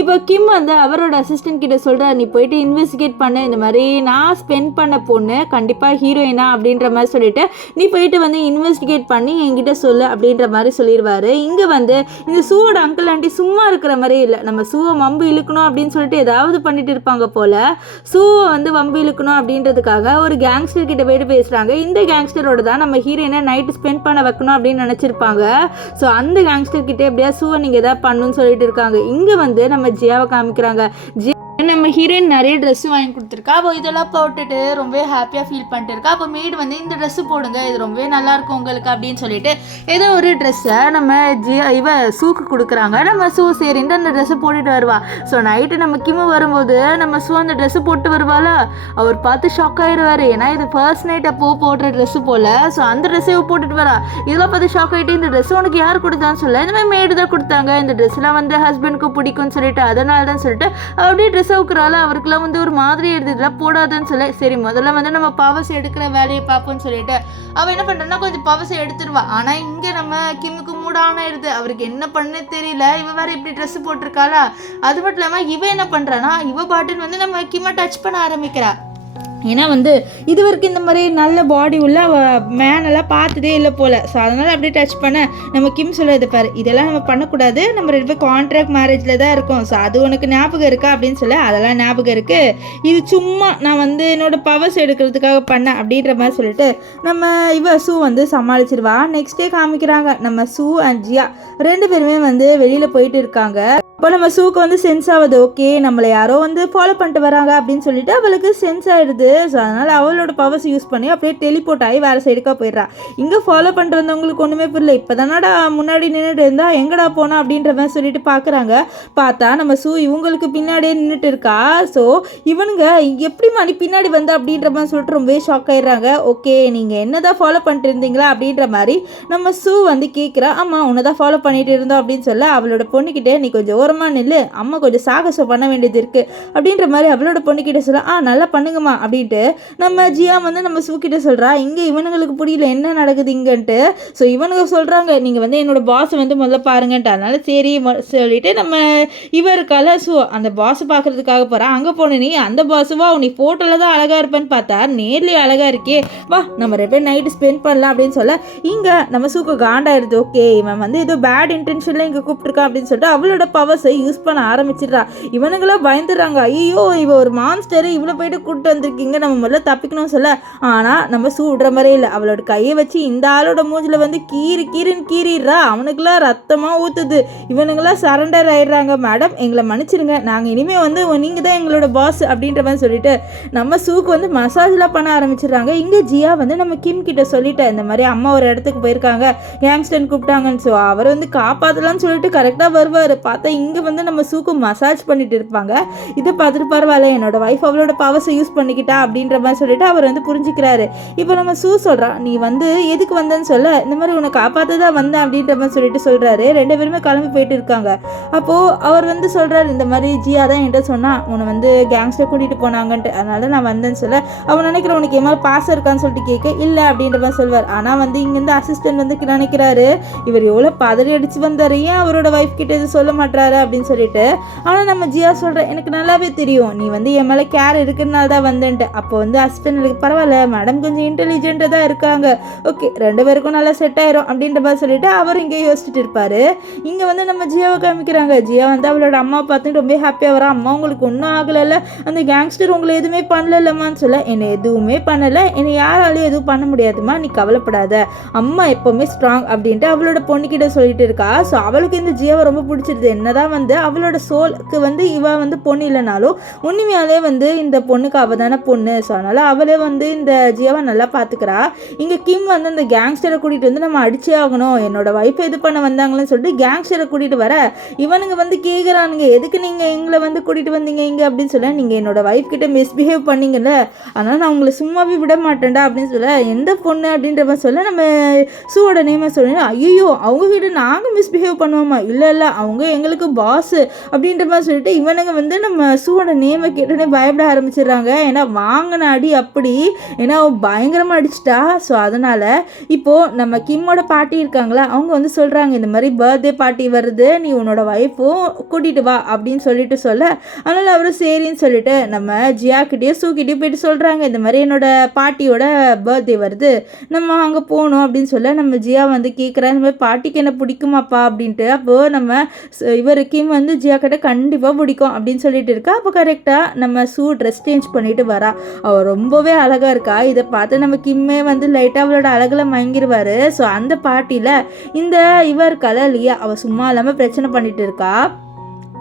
இப்போ கிம் வந்து அவரோட அசிஸ்டன்ட் கிட்ட சொல்கிறார், நீ போயிட்டு இன்வெஸ்டிகேட் பண்ணு, இந்த மாதிரி நான் ஸ்பெண்ட் பண்ண பொண்ணு கண்டிப்பாக ஹீரோயினா அப்படின்ற மாதிரி சொல்லிட்டு நீ போயிட்டு வந்து இன்வெஸ்டிகேட் பண்ணி என்கிட்ட சொல்லு அப்படின்ற மாதிரி சொல்லிடுவார். இங்கே வந்து இந்த சூவோட அங்கிள் ஆண்டி சும்மா இருக்கிற மாதிரி இல்லை, நம்ம சூவை வம்பு இழுக்கணும் அப்படின்னு சொல்லிட்டு ஏதாவது பண்ணிட்டு இருப்பாங்க போல. சூவை வந்து வம்பு இழுக்கணும் அப்படின்றதுக்காக ஒரு கேங்ஸ்டர் கிட்ட போயிட்டு பேசுறாங்க. இந்த கேங்ஸ்டரோட தான் நம்ம ஹீரோயினை நைட்டு ஸ்பெண்ட் பண்ண வைக்கணும் அப்படின்னு நினைச்சிருப்பாங்க. ஸோ அந்த கேங்ஸ்டர் கிட்ட எப்படியா சூவை நீங்க ஏதாவது பண்ணணும்னு சொல்லிட்டு இருக்காங்க. இங்க வந்து நம்ம ஜியாவை காமிக்கிறாங்க. நம்ம ஹீரோயின் நிறைய ட்ரெஸ்ஸு வாங்கி கொடுத்துருக்கா. அப்போ இதெல்லாம் போட்டுட்டு ரொம்ப ஹாப்பியாக ஃபீல் பண்ணிட்டு இருக்கா. அப்போ மேடு வந்து இந்த ட்ரெஸ்ஸு போடுங்க, இது ரொம்பவே நல்லாயிருக்கும் உங்களுக்கு அப்படின்னு சொல்லிட்டு ஏதோ ஒரு ட்ரெஸ்ஸை நம்ம இவ சூக்கு கொடுக்குறாங்க. நம்ம சூ சரின்ட்டு அந்த ட்ரெஸ்ஸை போட்டுட்டு வருவா. ஸோ நைட்டு நம்ம கிம்மு வரும்போது நம்ம சூ அந்த ட்ரெஸ்ஸு போட்டு வருவாளா, அவர் பார்த்து ஷாக் ஆகிடுவார். ஏன்னா இது ஃபர்ஸ்ட் நைட் அப்போ போடுற ட்ரெஸ்ஸு போல். ஸோ அந்த ட்ரெஸ்ஸை போட்டுட்டு வரா. இதெல்லாம் பார்த்து ஷாக் ஆகிட்டு இந்த ட்ரெஸ் உனக்கு யார் கொடுத்தான்னு சொல்ல, இந்த மாதிரி மேடு தான் கொடுத்தாங்க, இந்த ட்ரெஸ்லாம் வந்து ஹஸ்பண்டுக்கு பிடிக்கும்னு சொல்லிட்டு அதனால தான் சொல்லிட்டு அப்படியே ட்ரெஸ் அவுக்குறாள். அவருக்குலாம் வந்து ஒரு மாதிரி எடுத்துலாம் போடாதுன்னு சொல்ல, சரி முதல்ல வந்து நம்ம பவர்ஸ் எடுக்கிற வேலையை பார்ப்போம்னு சொல்லிட்டு அவள் என்ன பண்ணுறா, கொஞ்சம் பவர்ஸை எடுத்துருவா. ஆனால் இங்கே நம்ம கிம்முக்கு மூடானாயிருது, அவருக்கு என்ன பண்ணே தெரியல. இவ வேற இப்படி ட்ரெஸ் போட்டிருக்காளா. அது மட்டும் இல்லாமல் இவ என்ன பண்ணுறான்னா இவ பாட்டுன்னு வந்து நம்ம கிம்மை டச் பண்ண ஆரம்பிக்கிறா. ஏன்னா வந்து இது வரைக்கும் இந்த மாதிரி நல்ல பாடி உள்ள மேனெல்லாம் பார்த்ததே இல்லை போல். ஸோ அதனால் அப்படியே டச் பண்ண நம்ம கிம் சொல்லுறது பாரு, இதெல்லாம் நம்ம பண்ணக்கூடாது, நம்ம 2 பேர் கான்ட்ராக்ட் மேரேஜில் தான் இருக்கோம். ஸோ அது உனக்கு ஞாபகம் இருக்கா அப்படின்னு சொல்ல, அதெல்லாம் ஞாபகம் இருக்குது, இது சும்மா நான் வந்து என்னோட பவர்ஸ் எடுக்கிறதுக்காக பண்ணேன் அப்படின்ற மாதிரி சொல்லிட்டு நம்ம இவ சூ வந்து சமாளிச்சிருவா. நெக்ஸ்ட் டே காமிக்கிறாங்க நம்ம சூ அண்ட் ஜியா 2 பேருமே வந்து வெளியில் போயிட்டு இருக்காங்க. இப்போ நம்ம சூக்கு வந்து சென்ஸ் ஆகுது. ஓகே, நம்மளை யாரோ வந்து ஃபாலோ பண்ணிட்டு வராங்க அப்படின்னு சொல்லிட்டு அவளுக்கு சென்ஸ் ஆயிடுது. ஸோ அதனால் அவளோட பவர்ஸ் யூஸ் பண்ணி அப்படியே டெலிபோர்ட் ஆகி வேறு சைடுக்காக போயிடுறா. இங்கே ஃபாலோ பண்ணிட்டு வந்தவங்களுக்கு ஒன்றுமே புரியல. இப்போ தானடா முன்னாடி நின்றுட்டு இருந்தா எங்கடா போனா அப்படின்ற மாதிரி சொல்லிட்டு பார்க்குறாங்க. பார்த்தா நம்ம சூ இவங்களுக்கு பின்னாடியே நின்றுட்டு இருக்கா. ஸோ இவனுங்க எப்படிமா நீ பின்னாடி வந்த அப்படின்ற மாதிரி சொல்லிட்டு ரொம்பவே ஷாக் ஆயிடுறாங்க. ஓகே, நீங்கள் என்ன தான் ஃபாலோ பண்ணிட்டு இருந்தீங்களா அப்படின்ற மாதிரி நம்ம சூ வந்து கேட்குறா. ஆமாம், உன்னை தான் ஃபாலோ பண்ணிட்டு இருந்தோம் அப்படின்னு சொல்ல அவளோட பொண்ணுக்கிட்டே நீ கொஞ்சம் ஓரமாக நில்லு, அம்மா கொஞ்சம் சாகசம் பண்ண வேண்டியது இருக்குது அப்படின்ற மாதிரி அவளோட பொண்ணுக்கிட்ட சொல்ல நல்லா பண்ணுங்கம்மா அப்படின்ட்டு நம்ம ஜியா வந்து நம்ம சூக்கிட்ட சொல்கிறா. இங்கே இவனுங்களுக்கு புரியல என்ன நடக்குது இங்கன்ட்டு. ஸோ இவனுங்க சொல்கிறாங்க நீங்கள் வந்து என்னோட பாஸை வந்து முதல்ல பாருங்கன்ட்டு. அதனால சரி சொல்லிட்டு நம்ம இவருக்கால ஸோ அந்த பாஸை பார்க்குறதுக்காக போகிறா. அங்கே போன நீ அந்த பாஸுவா நீ ஃபோட்டோவில் தான் அழகாக இருப்பேன்னு பார்த்தா நேர்லேயே அழகாக இருக்கே, வா நம்ம ரெண்டு பேர் நைட்டு ஸ்பெண்ட் பண்ணலாம் அப்படின்னு சொல்ல இங்கே நம்ம சூக்கு காண்டாயிருது. ஓகே, இவன் வந்து ஏதோ பேட் இன்டென்ஷனில் இங்கே கூப்பிட்டுருக்கான் அப்படின்னு சொல்லிட்டு அவளோட பவர்ஸை யூஸ் பண்ண ஆரம்பிச்சிடுறா. இவனுங்களாம் பயந்துடுறாங்க. ஐயோ, இவ ஒரு மான்ஸ்டர், இவ்வளோ போயிட்டு கூப்பிட்டு வந்திருக்கீங்க, நம்ம முதல்ல தப்பிக்கணும்னு சொல்ல. ஆனால் நம்ம சூ விடுற மாதிரியே இல்லை. அவளோட கையை வச்சு இந்த ஆளோட மூஞ்சில் வந்து கீறின்னு கீறிடுறா. அவனுக்குலாம் ரத்தமாக ஊற்றுது. இவனுங்களாம் சரண்டர் ஆயிடுறாங்க. மேடம் எங்களை மன்னிச்சிருங்க, நாங்கள் இனிமேல் வந்து நீங்கள் தான் எங்களோட பாஸ் அப்படின்ற மாதிரி சொல்லிட்டு நம்ம சூக்கு வந்து மசாஜ்லாம் பண்ண ஆரம்பிச்சிடுறாங்க. இங்கே ஜியா வந்து நம்ம கிம் கிட்ட சொல்லிட்டேன், இந்த மாதிரி அம்மா ஒரு இடத்துக்கு போயிருக்காங்க, கேங்ஸ்டன் கூப்பிட்டாங்கன்னு. ஸோ அவர் வந்து காப்பாற்றலான்னு சொல்லிட்டு கரெக்டாக வருவார். பார்த்தா இங்கே வந்து நம்ம சூக்கு மசாஜ் பண்ணிட்டு இருப்பாங்க. இதை பார்த்துட்டு பரவாயில்ல, என்னோட வைஃப் அவளோட பவர்ஸை யூஸ் பண்ணிக்கிட்டா அப்படின்ற மாதிரி சொல்லிட்டு அவர் வந்து புரிஞ்சுக்கிறாரு. இப்போ நம்ம சூ சொல்கிறான், நீ வந்து எதுக்கு வந்தேன்னு சொல்ல, இந்த மாதிரி உன்னை காப்பாற்ற தான் வந்தேன் அப்படின்ற மாதிரி சொல்லிட்டு சொல்கிறாரு. ரெண்டு பேருமே கிளம்பி போயிட்டு இருக்காங்க. அப்போது அவர் வந்து சொல்கிறார், இந்த மாதிரி ஜியா தான் என்கிட்ட சொன்னால் உன்னை வந்து கேங்ஸ்டர் கூட்டிகிட்டு போனாங்கன்ட்டு, அதனால நான் வந்தேன்னு சொல்ல அவன் நினைக்கிறேன் உனக்கு என் மாதிரி பாசம் இருக்கான்னு சொல்லிட்டு கேட்க இல்லை அப்படின்ற மாதிரி சொல்வார். ஆனால் வந்து இங்கேருந்து அசிஸ்டன்ட் வந்து நினைக்கிறாரு, இவர் எவ்வளோ பதறி அடிச்சு வந்தார், ஏன் அவரோட வைஃப் கிட்ட இது சொல்ல மாட்டாரு அப்படின்னு சொல்லிட்டு. ஆனால் நம்ம ஜியா சொல்கிற, எனக்கு நல்லாவே தெரியும் நீ வந்து என் மேலே கேர் இருக்கிறனால தான் வந்துன்ட்டு. அப்போ வந்து அசிஸ்டன்ட் பரவாயில்ல மேடம் கொஞ்சம் இன்டெலிஜென்ட்டாக தான் இருக்காங்க, ஓகே ரெண்டு பேருக்கும் நல்லா செட் ஆயிரும் அப்படின்ற மாதிரி சொல்லிட்டு அவர் இங்கே யோசிச்சுட்டு இருப்பார். இங்கே வந்து நம்ம ஜியாவை காமிக்கிறாங்க. ஜியா வந்து அவளோட அம்மா பார்த்துட்டு ரொம்ப ஹாப்பியாக வரா. அம்மா உங்களுக்கு ஒன்றும் ஆகலைல்ல, அந்த கேங்ஸ்டர் உங்களை எதுவுமே பண்ணலம்மான்னு சொல்ல, என்னை எதுவுமே பண்ணலை, என்னை யாராலையும் எதுவும் பண்ண முடியாதுமா, நீ கவலைப்படாத, அம்மா எப்போவுமே ஸ்ட்ராங் அப்படின்ட்டு அவளோட பொண்ணுக்கிட்ட சொல்லிட்டு இருக்கா. ஸோ அவளுக்கு இந்த ஜியாவை ரொம்ப பிடிச்சிருது. என்னதான் வந்து அவளோட சோலுக்கு வந்து இவ வந்து பொண்ணு இல்லைனாலும் உண்மையாலே வந்து இந்த பொண்ணுக்கு அவள் தானே பொண்ணு. ஸோ அதனால் அவளே வந்து இந்த ஜியாவை நல்லா பார்த்துக்கிறா. இங்கே கிம் வந்து அந்த கேங்ஸ்டரை கூட்டிகிட்டு வந்து நம்ம அடிச்சே ஆகணும், என்னோட வைஃபை இது பண்ண வந்தாங்கன்னு சொல்லிட்டு கேங்ஸ்டரை கூட்டிகிட்டு வர இவனுங்க வந்து கேட்குறானுங்க, எதுக்கு நீங்கள் எங்களை வந்து கூட்டிகிட்டு வந்தீங்க இங்கே அப்படின்னு சொல்ல, நீங்கள் என்னோட வைஃப் கிட்ட மிஸ்பிஹேவ் பண்ணீங்கல்ல, அதனால் நான் உங்களை சும்மாவே விட மாட்டேன்டா அப்படின்னு சொல்ல, எந்த பொண்ணு அப்படின்ற மாதிரி சொல்ல நம்ம சூவோட நேமை சொல்லுங்க. ஐயோ, அவங்ககிட்ட நாங்கள் மிஸ்பிஹேவ் பண்ணுவோமா, இல்லை அவங்க எங்களுக்கு பாஸ் அப்படின்ற மாதிரி சொல்லிட்டு இவனுங்க வந்து நம்ம சூவோட நேமை கேட்டோன்னே பயப்பட ஆரம்பிச்சிடுறாங்க. ஏன்னா வாங்கின அடி அப்படி, ஏன்னா அவன் பயங்கரமாக அடிச்சிட்டா. ஸோ அதனால் இப்போது நம்ம கிம்மோட பாட்டி இருக்காங்களா, அவங்க வந்து சொல்கிறாங்க, இந்த மாதிரி பர்த்டே பார்ட்டி வருது, நீ உன்னோட ஒய்ஃபும் கூட்டிகிட்டு வா அப்படின்னு சொல்லிட்டு சொல்ல, அதனால் அவரும் சரின்னு சொல்லிட்டு நம்ம ஜியாக்கிட்டேயும் சூக்கிட்டேயும் போயிட்டு சொல்கிறாங்க, இந்த மாதிரி என்னோட பாட்டியோட பர்த்டே வருது, நம்ம அங்கே போகணும் அப்படின்னு சொல்ல நம்ம ஜியா வந்து கேட்குறா, இந்த மாதிரி பாட்டிக்கு என்ன பிடிக்குமாப்பா அப்படின்ட்டு. அப்போது நம்ம இவருக்கும் வந்து ஜியா கிட்ட கண்டிப்பாக பிடிக்கும் அப்படின்னு சொல்லிட்டு இருக்கா. அப்போ கரெக்டாக நம்ம சூ ட்ரெஸ் சேஞ்ச் பண்ணிட்டு வரா. அவள் ரொம்பவே அழகாக இருக்கா. இதை பார்த்து நம்ம கிம்மே வந்து லைட்டாக அவளோட அழகில் மயங்கிடுவார். ஸோ அந்த பார்ட்டியில் இந்த இவர் கலலியா அவள் சும்மா இல்லாமல் பிரச்சனை பண்ணிட்டு இருக்கா.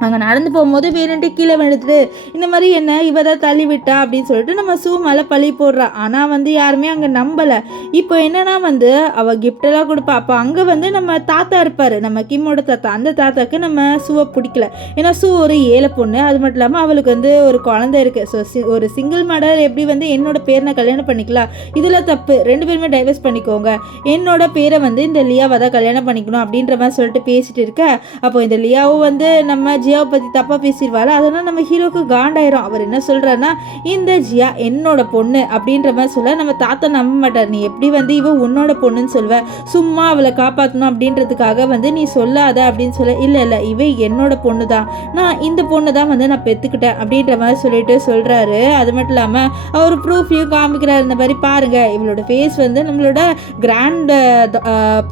அங்கே நடந்து போகும்போது வேணுன்ட்டு கீழே விழுத்துட்டு இந்த மாதிரி என்ன இவ தான் தள்ளி விட்டா அப்படின்னு சொல்லிட்டு நம்ம சூ மேலே பழி போடுறா. ஆனால் வந்து யாருமே அங்கே நம்பலை. இப்போ என்னன்னா வந்து அவள் கிஃப்டெல்லாம் கொடுப்பா. அப்போ அங்கே வந்து நம்ம தாத்தா இருப்பார், நம்ம கிம்மோட தாத்தா. அந்த தாத்தாக்கு நம்ம சூவை பிடிக்கல. ஏன்னா சூ ஒரு ஏழை பொண்ணு, அது மட்டும் இல்லாமல் அவளுக்கு வந்து ஒரு குழந்தை இருக்குது. ஸோ ஒரு சிங்கிள் மடர் எப்படி வந்து என்னோட பேர் நான் கல்யாணம் பண்ணிக்கலாம், இதில் தப்பு, ரெண்டு பேருமே டைவர்ஸ் பண்ணிக்கோங்க, என்னோட பேரை வந்து இந்த லியாவை தான் கல்யாணம் பண்ணிக்கணும் அப்படின்ற மாதிரி சொல்லிட்டு பேசிட்டு இருக்க. அப்போ இந்த லியாவும் வந்து நம்ம ஜியாவை பற்றி தப்பாக பேசிடுவாள். அதனால் நம்ம ஹீரோக்கு காண்டாயிரும். அவர் என்ன சொல்கிறாருன்னா, இந்த ஜியா என்னோட பொண்ணு அப்படின்ற மாதிரி சொல்ல நம்ம தாத்தா நம்ப மாட்டார். நீ எப்படி வந்து இவ உன்னோட பொண்ணுன்னு சொல்வ, சும்மா அவளை காப்பாற்றணும் அப்படின்றதுக்காக வந்து நீ சொல்லாத அப்படின்னு சொல்ல, இல்லை இவ என்னோட பொண்ணு தான், நான் இந்த பொண்ணு தான் வந்து நான் பெற்றுக்கிட்டேன் அப்படின்ற மாதிரி சொல்லிட்டு சொல்கிறாரு. அது மட்டும் இல்லாமல் அவர் ப்ரூஃபையும் காமிக்கிறார். இந்த மாதிரி பாருங்கள், இவளோட ஃபேஸ் வந்து நம்மளோட கிராண்ட்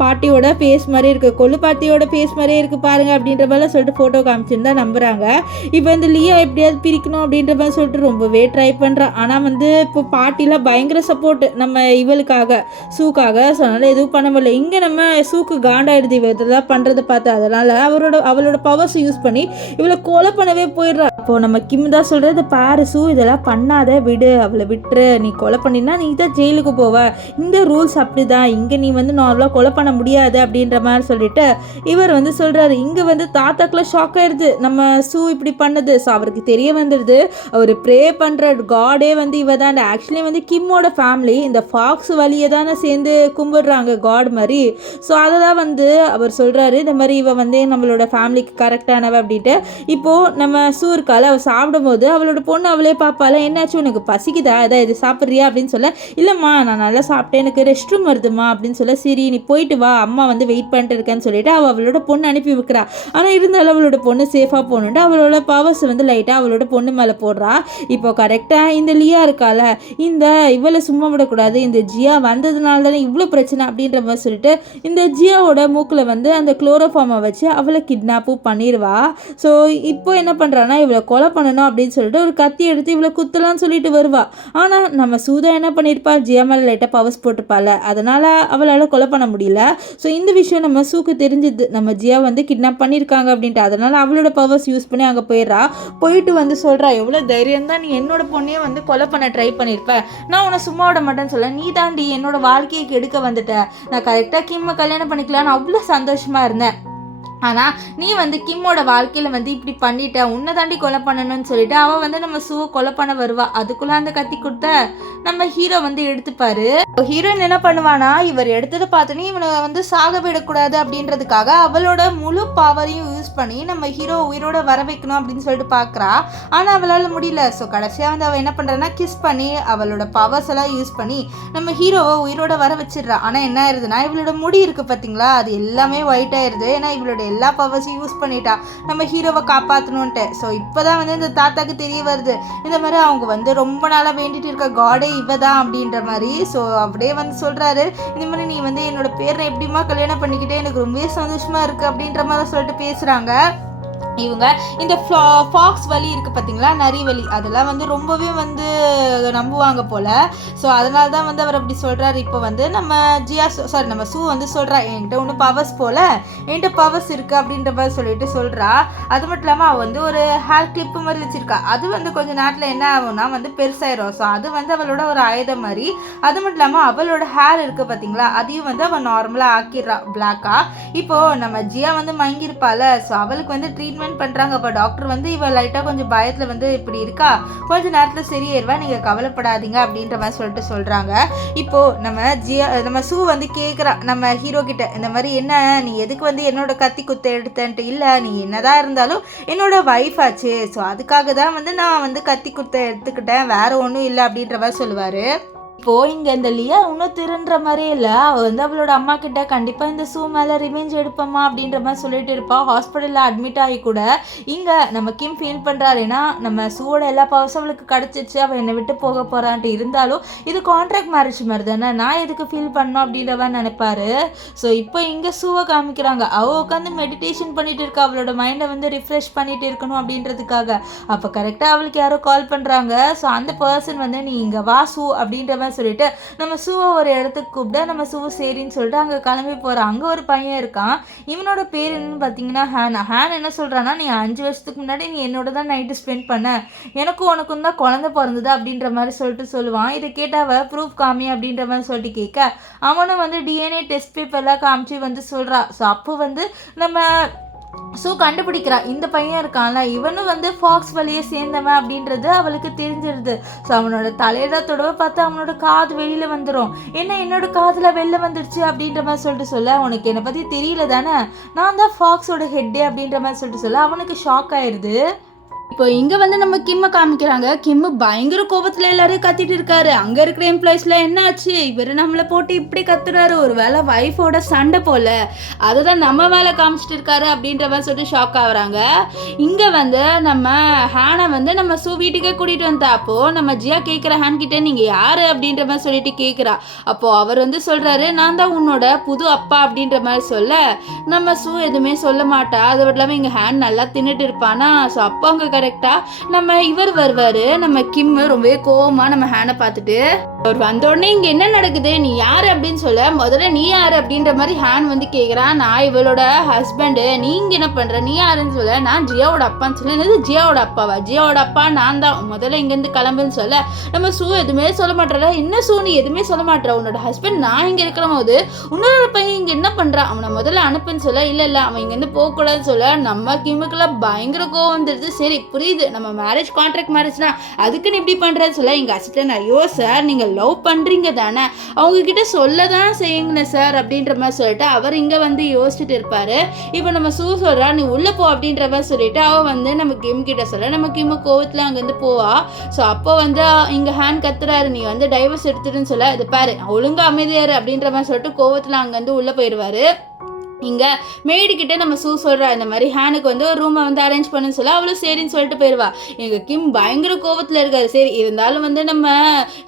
பாட்டியோட ஃபேஸ் மாதிரி இருக்குது, கொள்ளு பாட்டியோட ஃபேஸ் மாதிரியே இருக்குது பாருங்கள் அப்படின்ற மாதிரிலாம் சொல்லிட்டு ஃபோட்டோ காமிச்சிருந்தா தான் நம்புகிறாங்க. இப்போ இந்த லியா எப்படியாவது பிரிக்கணும் அப்படின்ற மாதிரி சொல்லிட்டு ரொம்பவே ட்ரை பண்ணுறான். ஆனால் வந்து இப்போ பாட்டிலாம் பயங்கர சப்போர்ட் நம்ம இவளுக்காக சூக்காக. ஸோ அதனால் எதுவும் பண்ண முடியல. இங்கே நம்ம சூக்கு காண்டாயிடுது இவ இதெல்லாம் பண்ணுறதை பார்த்து. அதனால் அவளோட பவர்ஸ் யூஸ் பண்ணி இவளை கொலை பண்ணவே போயிடுறா. அப்போது நம்ம கிம் தான் சொல்கிறது, பாரு சூ இதெல்லாம் பண்ணாத, விடு, அவளை விட்டுரு, நீ கொலை பண்ணினா நீ தான் ஜெயிலுக்கு போவ, இந்த ரூல்ஸ் அப்படி தான், இங்கே நீ வந்து நார்மலாக கொலை பண்ண முடியாது அப்படின்ற மாதிரி சொல்லிட்டு இவர் வந்து சொல்கிறாரு. இங்கே வந்து தாத்தாக்குள்ள ஷாக் ஆயிடுது நம்ம சூ இப்படி பண்ணது. ஸோ அவருக்கு தெரிய வந்துடுது அவர் ப்ரே பண்ணுற காடே வந்து இவ தான். ஆக்சுவலி வந்து கிம்மோட ஃபேமிலி இந்த ஃபாக்ஸ் வழியை தானே சேர்ந்து கும்பிடுறாங்க காட் மாதிரி. ஸோ அதை தான் வந்து அவர் சொல்கிறாரு, இந்த மாதிரி இவ வந்து நம்மளோட ஃபேமிலிக்கு கரெக்டானவ அப்படின்ட்டு. இப்போது நம்ம சூ இருக்கால, அவள் சாப்பிடும்போது அவளோட பொண்ணு அவளே பார்ப்பால, என்னாச்சு உனக்கு பசிக்குதா, அதான் இது சாப்பிட்றியா அப்படின்னு சொல்ல, இல்லைம்மா நான் நல்லா சாப்பிட்டேன், எனக்கு ரெஸ்ட் ரூம் வருதுமா அப்படின்னு சொல்ல, சரி நீ போயிட்டு வா, அம்மா வந்து வெயிட் பண்ணிட்டு இருக்கேன்னு சொல்லிட்டு அவளோட பொண்ணு அனுப்பி வைக்கிறா. ஆனால் இருந்தாலும் அவளோட பொண்ணு சேஃபாக போகணுன்ட்டு அவளோட பவர்ஸ் வந்து லைட்டாக அவளோட பொண்ணு மேலே போடுறா. இப்போ கரெக்டாக இந்த லியா இருக்கால, இந்த இவளை சும்மா விடக்கூடாது, இந்த ஜியா வந்ததுனால தானே இவ்வளோ பிரச்சனை அப்படின்ற மாதிரி சொல்லிட்டு இந்த ஜியாவோட மூக்கில் வந்து அந்த குளோரோஃபார்மை வச்சு அவளை கிட்னாப்பும் பண்ணிடுவா. ஸோ இப்போ என்ன பண்ணுறான்னா இவளை கொலை பண்ணணும் அப்படின்னு சொல்லிட்டு ஒரு கத்தி எடுத்து இவளை குத்தலான்னு சொல்லிட்டு வருவா. ஆனால் நம்ம சூதா என்ன பண்ணியிருப்பா, ஜியா மேலே லைட்டாக பவர்ஸ் போட்டுப்பால, அதனால் அவளால் கொலை பண்ண முடியல. ஸோ இந்த விஷயம் நம்ம சூக்கு தெரிஞ்சுது, நம்ம ஜியா வந்து கிட்னாப் பண்ணியிருக்காங்க அப்படின்ட்டு. அதனால் அவளோட பவர்ஸ் யூஸ் பண்ணி அங்கே போயிடுறா. போயிட்டு வந்து சொல்கிறா, எவ்வளோ தைரியம் தான் நீ என்னோட பொண்ணையே வந்து கொலை பண்ண ட்ரை பண்ணியிருப்ப, நான் உன்னை சும்மா விட மாட்டேன்னு சொல்ல, நீ தாண்டி என்னோட வாழ்க்கையை கெடுக்க வந்துட்ட, நான் கரெக்டாக கிம்மை கல்யாணம் பண்ணிக்கலான்னு அவ்வளோ சந்தோஷமாக இருந்தேன், ஆனால் நீ வந்து கிம்மோட வாழ்க்கையில் வந்து இப்படி பண்ணிட்ட, உன்னை தாண்டி கொலை பண்ணணும்னு சொல்லிட்டு அவள் வந்து நம்ம சூவை கொலை பண்ண வருவா. அதுக்குள்ளே அந்த கத்தி கொடுத்த நம்ம ஹீரோ வந்து எடுத்துப்பாரு. ஹீரோயின் என்ன பண்ணுவானா, இவர் எடுத்ததை பார்த்துன்னு இவனை வந்து சாக விடக்கூடாது அப்படின்றதுக்காக அவளோட முழு பவரையும் யூஸ் பண்ணி நம்ம ஹீரோ உயிரோட வர வைக்கணும் அப்படின்னு சொல்லிட்டு பார்க்குறா. ஆனால் அவளால் முடியல. ஸோ கடைசியாக வந்து அவள் என்ன பண்ணுறான்னா கிஸ் பண்ணி அவளோட பவர்ஸ் எல்லாம் யூஸ் பண்ணி நம்ம ஹீரோவை உயிரோட வர வச்சிடுறா. ஆனால் என்ன ஆயிடுதுன்னா இவளோட முடி இருக்குது பார்த்தீங்களா, அது எல்லாமே ஒயிட் ஆயிடுது. ஏன்னா இவளோட எல்லா பவர்ஸையும் யூஸ் பண்ணிட்டா நம்ம ஹீரோவை காப்பாற்றணுன்ட்டு. ஸோ இப்போ தான் வந்து இந்த தாத்தாக்கு தெரிய வருது, இந்த மாதிரி அவங்க வந்து ரொம்ப நாளாக வேண்டிட்டு இருக்க காடே இவ தான் அப்படின்ற மாதிரி. ஸோ அப்படியே வந்து சொல்கிறாரு, இந்த மாதிரி நீ வந்து என்னோட பேரை எப்படிமா கல்யாணம் பண்ணிக்கிட்டே எனக்கு ரொம்பவே சந்தோஷமாக இருக்குது அப்படின்ற மாதிரி சொல்லிட்டு பேசுகிறாங்க. இவங்க இந்த ஃபாக்ஸ் வலி இருக்குது பார்த்தீங்களா, நரி வலி, அதெல்லாம் வந்து ரொம்பவே வந்து நம்புவாங்க போல். ஸோ அதனால தான் வந்து அவர் அப்படி சொல்கிறாரு. இப்போ வந்து நம்ம நம்ம சூ வந்து சொல்கிறா, என்கிட்ட ஒன்றும் பவர்ஸ் போல், என்கிட்ட பவர்ஸ் இருக்குது அப்படின்ற மாதிரி சொல்லிட்டு சொல்கிறா. அது மட்டும் இல்லாமல் அவள் வந்து ஒரு ஹேர் கிளிப்பு மாதிரி வச்சுருக்கா. அது வந்து கொஞ்சம் நேரத்தில் என்ன ஆகும்னா வந்து பெருசாயிரும். ஸோ அது வந்து அவளோட ஒரு ஆயுதம் மாதிரி. அது மட்டும் இல்லாமல் அவளோட ஹேர் இருக்குது பார்த்தீங்களா, அதையும் வந்து அவள் நார்மலாக ஆக்கிடுறா பிளாக்காக. இப்போது நம்ம ஜியா வந்து மங்கியிருப்பாள். ஸோ அவளுக்கு வந்து ட்ரீட்மெண்ட் பண்றாங்க. அப்ப டாக்டர் வந்து இவ லைட்டா கொஞ்சம் பயத்துல வந்து இப்படி இருக்கா, கொஞ்ச நேரத்துல சரியாயிருவா, நீங்க கவலைப்படாதீங்க அப்படின்ற மாதிரி சொல்லிட்டு சொல்றாங்க. இப்போ நம்ம சூ வந்து கேக்குறா நம்ம ஹீரோ கிட்ட, இந்த மாதிரி என்ன நீ எதுக்கு வந்து என்னோட கத்தி குத்த எடுத்தன்ட்டு. இல்ல நீ என்னதான் இருந்தாலும் என்னோட வைஃப் ஆச்சு, ஸோ அதுக்காக தான் வந்து நான் வந்து கத்தி குத்த எடுத்துக்கிட்டேன், வேற ஒன்றும் இல்லை அப்படின்ற மாதிரி சொல்லுவாரு. இப்போது இங்கே இந்த லியா இன்னும் திருன்ற மாதிரியே இல்லை. அவள் வந்து அவளோட அம்மா கிட்ட கண்டிப்பாக இந்த சூ மேலே ரிவெஞ்ச் எடுப்போம்மா அப்படின்ற மாதிரி சொல்லிட்டு இருப்பாள். ஹாஸ்பிட்டலில் அட்மிட் ஆகி கூட இங்கே நம்ம கிம் ஃபீல் பண்ணுறாருன்னா நம்ம சூவோட எல்லா பவர்ஸும் அவளுக்கு கிடச்சிச்சு, அவள் என்னை விட்டு போக போகிறான்ட்டு. இருந்தாலும் இது கான்ட்ராக்ட் மேரேஜ் மாதிரி தானே, நான் எதுக்கு ஃபீல் பண்ணணும் அப்படின்ற மாதிரி நினைப்பாரு. ஸோ இப்போ இங்கே சூவை காமிக்கிறாங்க, அவள் உட்காந்து மெடிடேஷன் பண்ணிட்டு இருக்கா, அவளோட மைண்டை வந்து ரிஃப்ரெஷ் பண்ணிட்டு இருக்கணும் அப்படின்றதுக்காக. அப்போ கரெக்டாக அவளுக்கு யாரோ கால் பண்ணுறாங்க. ஸோ அந்த பர்சன் வந்து நீ இங்கே வா சூ அப்படின்ற மாதிரி சொல்லிட்டு நம்ம சூவை ஒரு இடத்துக்கு கூப்பிட்டு நம்ம சூ சரின்னு சொல்லிட்டு அங்கே கிளம்பி போகிறான். அங்கே ஒரு பையன் இருக்கான், இவனோட பேர் என்னன்னு பார்த்தீங்கன்னா ஹேன் என்ன சொல்கிறான்னா, நீ 5 வருஷத்துக்கு முன்னாடி நீ என்னோட தான் நைட்டு ஸ்பெண்ட் பண்ண, எனக்கும் உனக்கும் தான் குழந்தை பிறந்தது அப்படின்ற மாதிரி சொல்லிட்டு சொல்லுவான். இதை கேட்டாவ ப்ரூஃப் காமி அப்படின்ற மாதிரி சொல்லிட்டு கேட்க அவனும் வந்து டிஎன்ஏ டெஸ்ட் பேப்பர்லாம் காமிச்சு வந்து சொல்கிறா. ஸோ அப்போ வந்து நம்ம ஸோ கண்டுபிடிக்கிறா, இந்த பையன் இருக்கான்ல இவனும் வந்து ஃபாக்ஸ் வழியே சேர்ந்தவன் அப்படின்றது அவளுக்கு தெரிஞ்சிருது. ஸோ அவனோட தலையிட தொடவை பார்த்து அவனோட காது வெளியில் வந்துடும். என்னோட காதில் வெளில வந்துடுச்சு அப்படின்ற மாதிரி சொல்லிட்டு சொல்ல, உனக்கு என்னை பற்றி தெரியல தானே, நான் தான் ஃபாக்ஸோட ஹெட்டே அப்படின்ற மாதிரி சொல்லிட்டு சொல்ல அவனுக்கு ஷாக் ஆயிடுது. இப்போ இங்க வந்து நம்ம கிம்ம காமிக்கிறாங்க. கிம்மு பயங்கர கோபத்துல எல்லாரையும் கத்திட்டு இருக்காரு. அங்க இருக்கிற எம்ப்ளாயிஸ்ல என்ன ஆச்சு, இவரு நம்மள போட்டு இப்படி கத்துறாரு, ஒரு வேளை வைஃபோட சண்டை போல, அதுதான் நம்ம மேல காமிச்சிட்டு இருக்காரு அப்படின்ற மாதிரி சொல்லிட்டு ஷாக் ஆகுறாங்க. இங்க வந்து நம்ம ஹேனை வந்து நம்ம சூ வீட்டுக்கே கூட்டிட்டு வந்தா, அப்போ நம்ம ஜியா கேட்கிற ஹேன் கிட்ட நீங்க யாரு அப்படின்ற மாதிரி சொல்லிட்டு கேட்கிறா. அப்போ அவர் வந்து சொல்றாரு, நான் தான் உன்னோட புது அப்பா அப்படின்ற மாதிரி சொல்ல, நம்ம சூ எதுவுமே சொல்ல மாட்டா. அது மட்டும் இல்லாமல் இங்க ஹேன் நல்லா தின்னுட்டு இருப்பானா. ஸோ அப்போ அங்க கரெக்டா நம்ம இவர் வருவாரு, நம்ம கிம் ரொம்பவே கோவமா நம்ம ஹேனை பார்த்துட்டு, அவர் வந்த உடனே இங்க என்ன நடக்குது, நீ யாரு அப்படின்னு சொல்ல, முதல்ல நீ யாரு அப்படின்ற மாதிரி ஹேன் வந்து கேக்குறான். நான் இவளோட ஹஸ்பண்டு, நீங்க என்ன பண்ற, நீ யாருன்னு சொல்ல, நான் ஜியாவோட அப்பான்னு சொல்ல. என்னது ஜியாவோட அப்பாவா, ஜியாவோட அப்பா நான் தான், முதல்ல இங்க இருந்து கிளம்புன்னு சொல்ல, நம்ம சூ எதுவுமே சொல்ல மாட்டா. என்ன சூ நீ எதுவுமே சொல்ல மாட்டா, உன்னோட ஹஸ்பண்ட் நான் இங்க இருக்கிற போது உன்னோட பையன் இங்க என்ன பண்றான், அவனை முதல்ல அனுப்புன்னு சொல்ல, இல்ல அவன் இங்க இருந்து போக கூடாதுன்னு சொல்ல, நம்ம கிமுக்கெல்லாம் பயங்கர கோவம் வந்துருது. சரி புரியுது, நம்ம மேரேஜ் கான்ட்ராக்ட் மேரேஜ்னா அதுக்குன்னு இப்படி பண்றேன்னு சொல்ல, எங்க அசிஸ்டன்ட் ஐயோ சார் நீங்க லவ் பண்றீங்க தானே, அவங்க கிட்ட சொல்லதான் செய்யுங்க சார் அப்படின்ற மாதிரி சொல்லிட்டு அவர் இங்க வந்து யோசிச்சுட்டு இருப்பாரு. இப்போ நம்ம சூ சொல்றா நீ உள்ள போ அப்படின்ற மாதிரி சொல்லிட்டு அவ வந்து நம்ம கிம் கிட்ட சொல்ல, நம்ம கிம் கோவத்துல அங்க இருந்து போவா. ஸோ அப்போ வந்து இங்க ஹேண்ட் கத்துறாரு, நீ வந்து டைவர்ஸ் எடுத்துட்டுன்னு சொல்ல, இது பாரு ஒழுங்கா அமைதியாரு அப்படின்ற மாதிரி சொல்லிட்டு கோவத்துல அங்க இருந்து உள்ள போயிடுவாரு. இங்கே மேடு கிட்டே நம்ம சூ சொல்கிறா, இந்த மாதிரி ஹேனுக்கு வந்து ஒரு ரூமை வந்து அரேஞ்ச் பண்ணுன்னு சொல்ல, அவளும் சரின்னு சொல்லிட்டு போயிடுவா. எங்கள் கிம் பயங்கர கோவத்தில் இருக்காரு. சரி இருந்தாலும் வந்து நம்ம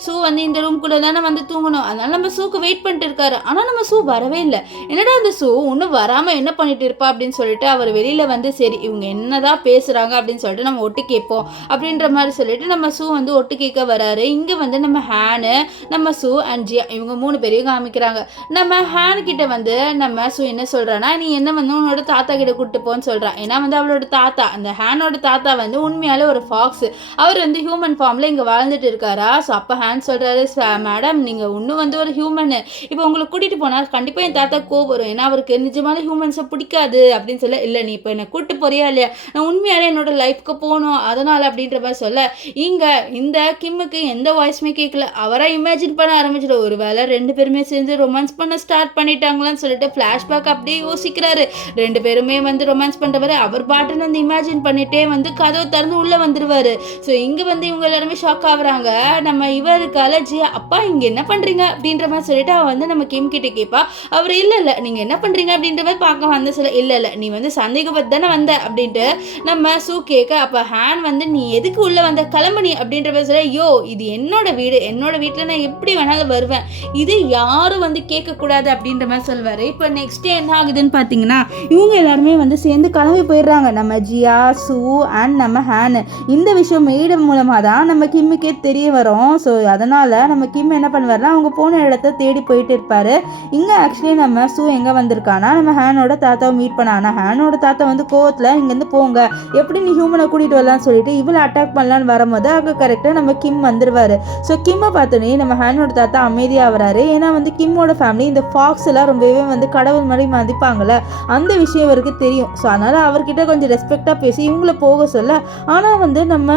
சூ வந்து இந்த ரூம்குள்ளே தானே வந்து தூங்கணும், அதனால நம்ம சூக்கு வெயிட் பண்ணிட்டு இருக்காரு. ஆனால் நம்ம சூ வரவே இல்லை. என்னடா அந்த சூ இன்னும் வராமல் என்ன பண்ணிட்டு இருப்பா அப்படின்னு சொல்லிட்டு அவர் வெளியில் வந்து சரி இவங்க என்னதான் பேசுகிறாங்க அப்படின்னு சொல்லிட்டு நம்ம ஒட்டு கேட்போம் அப்படின்ற மாதிரி சொல்லிட்டு நம்ம சூ வந்து ஒட்டு கேட்க வராரு. இங்கே வந்து நம்ம ஹேனு, நம்ம சூ அண்ட் ஜியா இவங்க 3 பேரையும் காமிக்கிறாங்க. நம்ம ஹேன் கிட்ட வந்து நம்ம சூ என்ன சொல்றானா, நீ என்ன வந்து உன்னோட தாத்தா கிட்ட கூட்டு போன்னு சொல்றான். ஏன்னா வந்து அவளோட தாத்தா, அந்த ஹேனோட தாத்தா வந்து உண்மையாலே ஒரு ஃபாக்ஸ், அவர் வந்து ஹியூமன் ஃபார்ம்ல இங்க வாழ்ந்துட்டு இருக்காரா. ஸோ அப்போ ஹேன் சொல்றாரு, மேடம் நீங்க இன்னும் வந்து ஒரு ஹியூமனு, இப்போ உங்களை கூட்டிட்டு போனா கண்டிப்பா என் தாத்தா கோவம் வரும், ஏன்னா அவருக்கு நிஜமான ஹியூமன்ஸை பிடிக்காது அப்படின்னு சொல்ல, இல்லை நீ இப்போ என்னை கூட்டு போறியா இல்லையா, நான் உண்மையாலே என்னோட லைஃப்க்கு போகணும் அதனால அப்படின்ற மாதிரி சொல்ல, இங்க இந்த கிம்முக்கு எந்த வாய்ஸுமே கேட்கல. அவரா இமேஜின் பண்ண ஆரம்பிச்சிட, ஒரு வேளை 2 பேருமே சேர்ந்து ரொமான்ஸ் பண்ண ஸ்டார்ட் பண்ணிட்டாங்களான்னு சொல்லிட்டு ஃபிளாஷ்பேக் அப்படியே யோசிக்கிறாரு. 2 பேருமே வந்து ரொமான்ஸ் பண்றவரை அவர் பாட்டுன்னு வந்து இமேஜின் பண்ணிட்டே வந்து கதவை திறந்து உள்ள வந்துருவாரு. ஸோ இங்க வந்து இவங்க எல்லாருமே ஷாக் ஆகுறாங்க. நம்ம இவருக்கு அலர்ஜி, அப்பா இங்க என்ன பண்றீங்க அப்படின்ற மாதிரி சொல்லிட்டு அவ வந்து நம்ம கிம் கிட்ட கேட்பா. அவர் இல்ல நீங்க என்ன பண்றீங்க அப்படின்ற மாதிரி பார்க்க வந்த சொல்ல, இல்ல நீ வந்து சந்தேகப்பட்டு தானே வந்த அப்படின்ட்டு நம்ம சூ கேட்க, அப்ப ஹேன் வந்து நீ எதுக்கு உள்ள வந்த, கிளம்புனி அப்படின்ற மாதிரி சொல்ல, யோ இது என்னோட வீடு, என்னோட வீட்டுல நான் எப்படி வேணாலும் வருவேன், இது யாரும் வந்து கேட்க கூடாது அப்படின்ற மாதிரி சொல்வாரு. இப்போ நெக்ஸ்ட் என்ன ஆகுதுன்னு பார்த்தீங்கன்னா, இவங்க எல்லாருமே வந்து சேர்ந்து கிளம்பி போயிடுறாங்க. நம்ம ஜியா, சூ அண்ட் நம்ம ஹேன். இந்த விஷயம் மெய்டு மூலமாக தான் நம்ம கிம்முக்கே தெரிய வரும். ஸோ அதனால் நம்ம கிம் என்ன பண்ணுவார்னா, அவங்க போன இடத்த தேடி போயிட்டு இருப்பார். இங்கே ஆக்சுவலி நம்ம சூ எங்கே வந்திருக்கானா, நம்ம ஹேனோட தாத்தாவை மீட் பண்ண. ஆனால் ஹேனோட தாத்தா வந்து கோவத்தில் இங்கேருந்து போங்க, எப்படி நீ ஹியூமனை கூட்டிகிட்டு வரலான்னு சொல்லிட்டு இவளை அட்டாக் பண்ணலான்னு வரும்போது அங்கே கரெக்டாக நம்ம கிம் வந்துடுவார். ஸோ கிம்மை பார்த்தோன்னே நம்ம ஹேனோட தாத்தா அமைதியாக வராரு. ஏன்னா வந்து கிம்மோட ஃபேமிலி இந்த ஃபாக்ஸ் எல்லாம் ரொம்பவே வந்து கடவுள் மாதிரி மதிப்பாங்கள்ல, அந்த விஷயம் இவருக்கு தெரியும். ஸோ அதனால் அவர்கிட்ட கொஞ்சம் ரெஸ்பெக்டாக பேசி இவங்களை போக சொல்ல, ஆனால் வந்து நம்ம